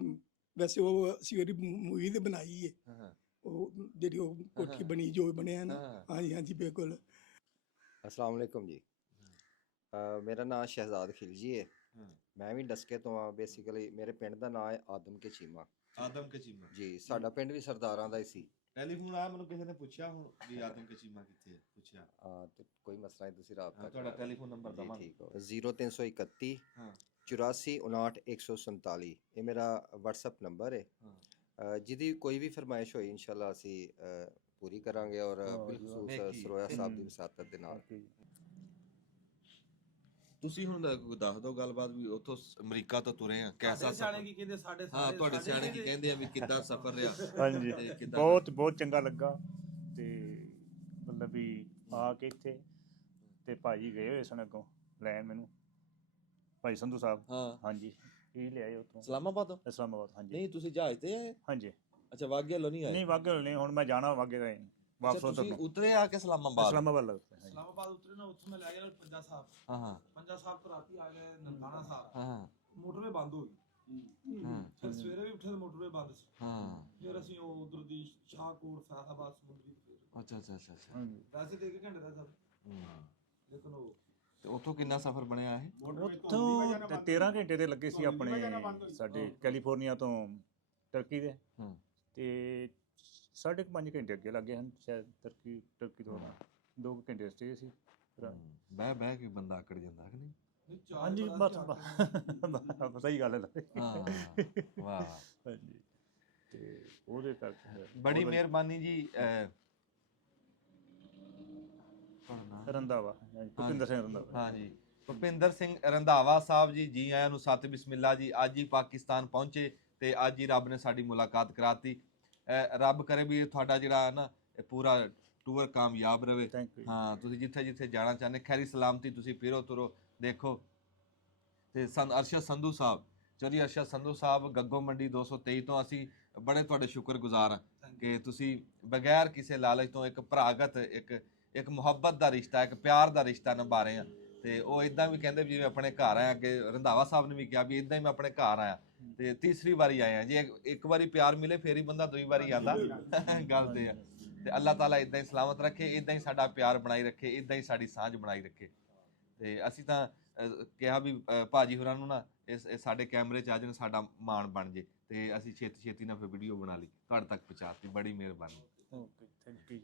ਵੈਸੇ ਉਹ ਅਸੀਂ ਉਹਦੀ ਮੂਵੀ ਤੇ ਬਣਾਈ ਹੈ, ਹਾਂ ਉਹ ਜਿਹੜੀ ਉਹ ਕੋਠੀ ਬਣੀ ਜੋ ਬਣਿਆ ਨਾ। ਹਾਂ ਹਾਂਜੀ ਹਾਂਜੀ ਬਿਲਕੁਲ। अस्सलाम वालेकुम जी। ਮੇਰਾ ਨਾਮ ਸ਼ਹਿਜ਼ਾਦ ਖਿਲਜੀ ਹੈ। ਹਾਂ। ਮੈਂ ਵੀ ਡਸਕੇ ਤੋਂ ਆ। ਬੇਸਿਕਲੀ ਮੇਰੇ ਪਿੰਡ ਦਾ ਨਾਮ ਹੈ ਆਦਮ ਕੇ ਚੀਮਾ ਆਦਮ ਕਚੀਮਾ ਜੀ। ਸਾਡਾ ਪਿੰਡ ਵੀ ਸਰਦਾਰਾਂ ਦਾ ਹੀ ਸੀ। ਟੈਲੀਫੋਨ ਆਇਆ ਮੈਨੂੰ ਕਿਸੇ ਨੇ ਪੁੱਛਿਆ ਹੁਣ ਵੀ ਆਦਮ ਕਚੀਮਾ ਕਿੱਥੇ ਹੈ ਪੁੱਛਿਆ ਤੇ ਕੋਈ ਮਸਲਾ ਨਹੀਂ, ਤੁਸੀਂ ਰਾਬਤਾ ਤੁਹਾਡਾ ਟੈਲੀਫੋਨ ਨੰਬਰ ਜੀ, ਦਵਾਂਗੇ। ਠੀਕ ਹੋ। 0331 ਹਾਂ 8459 ਇਹ ਮੇਰਾ WhatsApp ਨੰਬਰ ਹੈ। ਜਿਹਦੀ ਕੋਈ ਵੀ ਫਰਮਾਇਸ਼ ਹੋਈ ਇਨਸ਼ਾਅੱਲਾ ਅਸੀਂ ਪੂਰੀ ਕਰਾਂਗੇ ਔਰ ਬਿਲਖਸੂਸ ਨੇਕੀ। ਸਰੋਇਆ ਸਾਹਿਬ ਦੀ ਵਸਾਤਤ ਦੇ ਨਾਲ। ਤੁਸੀਂ ਹੁਣ ਦੱਸ ਦਿਓ ਗੱਲਬਾਤ ਵੀ ਉੱਥੋਂ ਅਮਰੀਕਾ ਤੋਂ ਤੁਰੇ ਆ ਕੈਸਾ ਸਫ਼ਰ ਕੀ ਕਹਿੰਦੇ ਸਾਡੇ ਹਾਂ ਤੁਹਾਡੇ ਸਿਆਣੇ ਕੀ ਕਹਿੰਦੇ ਆ ਵੀ ਕਿੱਦਾਂ ਸਫ਼ਰ ਰਿਹਾ ਹਾਂਜੀ ਤੇ ਕਿੱਦਾਂ ਬਹੁਤ ਬਹੁਤ ਚੰਗਾ ਲੱਗਾ। ਤੇ ਮਤਲਬ ਵੀ ਆ ਕੇ ਇੱਥੇ ਤੇ ਭਾਜੀ ਗਏ ਹੋਏ ਸਨ ਅੱਗੋਂ ਲੈਣ ਮੈਨੂੰ, ਭਾਈ ਸੰਧੂ ਸਾਹਿਬ। ਹਾਂ ਹਾਂਜੀ ਇਹ ਲਿਆਏ ਉੱਥੋਂ ਇਸਲਾਮਾਬਾਦ ਤੋਂ ਇਸਲਾਮਾਬਾਦ। ਹਾਂਜੀ ਨਹੀਂ ਤੁਸੀਂ ਜਹਾਜ਼ ਤੇ ਆਏ ਹਾਂਜੀ। ਅੱਛਾ ਵਾਗੇ ਵੱਲੋਂ ਨਹੀਂ ਆਏ ਨਹੀਂ ਵਾਗੇ ਨਹੀਂ, ਹੁਣ ਮੈਂ ਜਾਣਾ ਵਾਗੇ ਦਾ ਵਾਪਸ ਅੱਛਾ, ਤੁਸੀਂ ਉਧਰ ਉਤਰੇ ਆ ਕੇ ਇਸਲਾਮਾਬਾਦ ਇਸਲਾਮਾਬਾਦ ਲੱਗਦਾ। ਇਸਲਾਮਾਬਾਦ ਉਤਰੇ ਨਾ, ਉੱਥੋਂ ਮੈਂ ਲੈ ਗਿਆ ਪੰਜਾ ਸਾਹਿਬ। ਹਾਂ ਹਾਂ ਪੰਜਾ ਸਾਹਿਬ ਤੋਂ ਰਾਤੀ ਆ ਗਏ ਨਨਕਾਣਾ ਸਾਹਿਬ। ਹਾਂ ਮੋਟਰਵੇ ਬੰਦ ਹੋ ਗਈ। ਹਾਂ ਫਿਰ ਸਵੇਰੇ ਵੀ ਉੱਠੇ ਤੇ ਮੋਟਰਵੇ ਬੰਦ ਸੀ। ਹਾਂ ਫਿਰ ਅਸੀਂ ਉਹ ਉਧਰ ਦੀ ਸ਼ਾਹਕੋਟ ਫੈਜ਼ਾਬਾਦ ਸਮੁੰਦਰੀ ਤੇ ਫਿਰ ਅੱਛਾ ਅੱਛਾ ਅੱਛਾ ਅੱਛਾ ਹਾਂਜੀ ਵੈਸੇ ਤੇ 1 ਘੰਟੇ ਦਾ ਸਰ, ਹੂੰ। ਲੇਕਿਨ ਉਹ ਤੇ ਉੱਥੋਂ ਕਿੰਨਾ ਸਫ਼ਰ ਬਣਿਆ ਇਹ ਉੱਥੋਂ 13 ਘੰਟੇ ਦੇ ਲੱਗੇ ਸੀ ਆਪਣੇ ਸਾਡੇ ਕੈਲੀਫੋਰਨੀਆ ਤੋਂ ਟਰਕੀ ਦੇ। ਹੂੰ। ਤੇ 5.5 ਘੰਟੇ ਅੱਗੇ ਲੱਗੇ ਹਨ ਸ਼ਾਇਦ ਟਰਕੀ ਤੋਂ 2 ਘੰਟੇ ਸਟੇ ਸੀ। ਬਹਿ ਬਹਿ ਕੇ ਬੰਦਾ ਆਕੜ ਜਾਂਦਾ ਕਿ ਨਹੀਂ ਹਾਂਜੀ ਬਸ ਸਹੀ ਗੱਲ ਹੈ। ਹਾਂ ਵਾਹ ਹਾਂਜੀ ਤੇ ਉਹਦੇ ਕਰਕੇ ਬੜੀ ਮਿਹਰਬਾਨੀ ਜੀ ਰੰਧਾਵਾ ਭੁਪਿੰਦਰ ਸਿੰਘ ਰੰਧਾਵਾ। ਹਾਂਜੀ ਭੁਪਿੰਦਰ ਸਿੰਘ ਰੰਧਾਵਾ ਸਾਹਿਬ ਜੀ ਆਇਆਂ ਨੂੰ ਸਤਿ ਬਿਸਮਿਲ੍ਲਾ ਜੀ। ਅੱਜ ਹੀ ਪਾਕਿਸਤਾਨ ਪਹੁੰਚੇ ਤੇ ਅੱਜ ਹੀ ਰੱਬ ਨੇ ਸਾਡੀ ਮੁਲਾਕਾਤ ਕਰਾਤੀ। ਰੱਬ ਕਰੇ ਵੀ ਤੁਹਾਡਾ ਜਿਹੜਾ ਨਾ ਇਹ ਪੂਰਾ ਟੂਰ ਕਾਮਯਾਬ ਰਵੇ। Thank you. ਹਾਂ ਤੁਸੀਂ ਜਿੱਥੇ ਜਿੱਥੇ ਜਾਣਾ ਚਾਹੁੰਦੇ ਖੈਰੀ ਸਲਾਮਤੀ ਤੁਸੀਂ ਫਿਰੋ ਤੁਰੋ ਦੇਖੋ। ਤੇ ਅਰਸ਼ਦ ਸੰਧੂ ਸਾਹਿਬ ਚੌਧਰੀ ਅਰਸ਼ਦ ਸੰਧੂ ਸਾਹਿਬ ਗੱਗੋ ਮੰਡੀ 223 ਤੋਂ ਅਸੀਂ ਬੜੇ ਤੁਹਾਡੇ ਸ਼ੁਕਰਗੁਜ਼ਾਰ ਹਾਂ ਕਿ ਤੁਸੀਂ ਬਗੈਰ ਕਿਸੇ ਲਾਲਚ ਤੋਂ ਇੱਕ ਭਰਾਗਤ ਇੱਕ ਮੁਹੱਬਤ ਦਾ ਰਿਸ਼ਤਾ ਇੱਕ ਪਿਆਰ ਦਾ ਰਿਸ਼ਤਾ ਨਿਭਾ ਰਹੇ ਆ। ਤੇ ਉਹ ਇਦਾਂ ਵੀ ਕਹਿੰਦੇ ਵੀ ਜਿਵੇਂ ਆਪਣੇ ਘਰ ਆਇਆ। ਅੱਗੇ ਰੰਧਾਵਾ ਸਾਹਿਬ ਨੇ ਵੀ ਕਿਹਾ ਵੀ ਇਦਾਂ ਹੀ ਮੈਂ ਆਪਣੇ ਘਰ ਆਇਆ ਤੇ ਤੀਸਰੀ ਵਾਰੀ ਆਏ ਆ। ਜੇ ਇੱਕ ਵਾਰੀ ਪਿਆਰ ਮਿਲੇ ਫੇਰ ਹੀ ਬੰਦਾ ਦੂਜੀ ਵਾਰੀ ਆਉਂਦਾ ਗੱਲ ਤੇ ਆ। ਤੇ ਅੱਲਾਹ ਤਾਲਾ ਇਦਾਂ ਹੀ ਸਲਾਮਤ ਰੱਖੇ, ਇਦਾਂ ਹੀ ਸਾਡਾ ਪਿਆਰ ਬਣਾਈ ਰੱਖੇ, ਇਦਾਂ ਹੀ ਸਾਡੀ ਸਾਂਝ ਬਣਾਈ ਰੱਖੇ। ਤੇ ਅਸੀਂ ਤਾਂ ਕਿਹਾ ਵੀ ਭਾਜੀ ਹੋਰਾਂ ਨੂੰ ਨਾ ਇਹ ਸਾਡੇ ਕੈਮਰੇ 'ਚ ਆ ਜਾਣ ਸਾਡਾ ਮਾਣ ਬਣ ਜੇ। ਤੇ ਅਸੀਂ ਛੇਤੀ ਛੇਤੀ ਨਾਲ ਫਿਰ ਵੀਡੀਓ ਬਣਾ ਲਈ ਤੁਹਾਡੇ ਤੱਕ ਪਹੁੰਚਾਤੀ। ਬੜੀ ਮਿਹਰਬਾਨੀ। Okay thank you.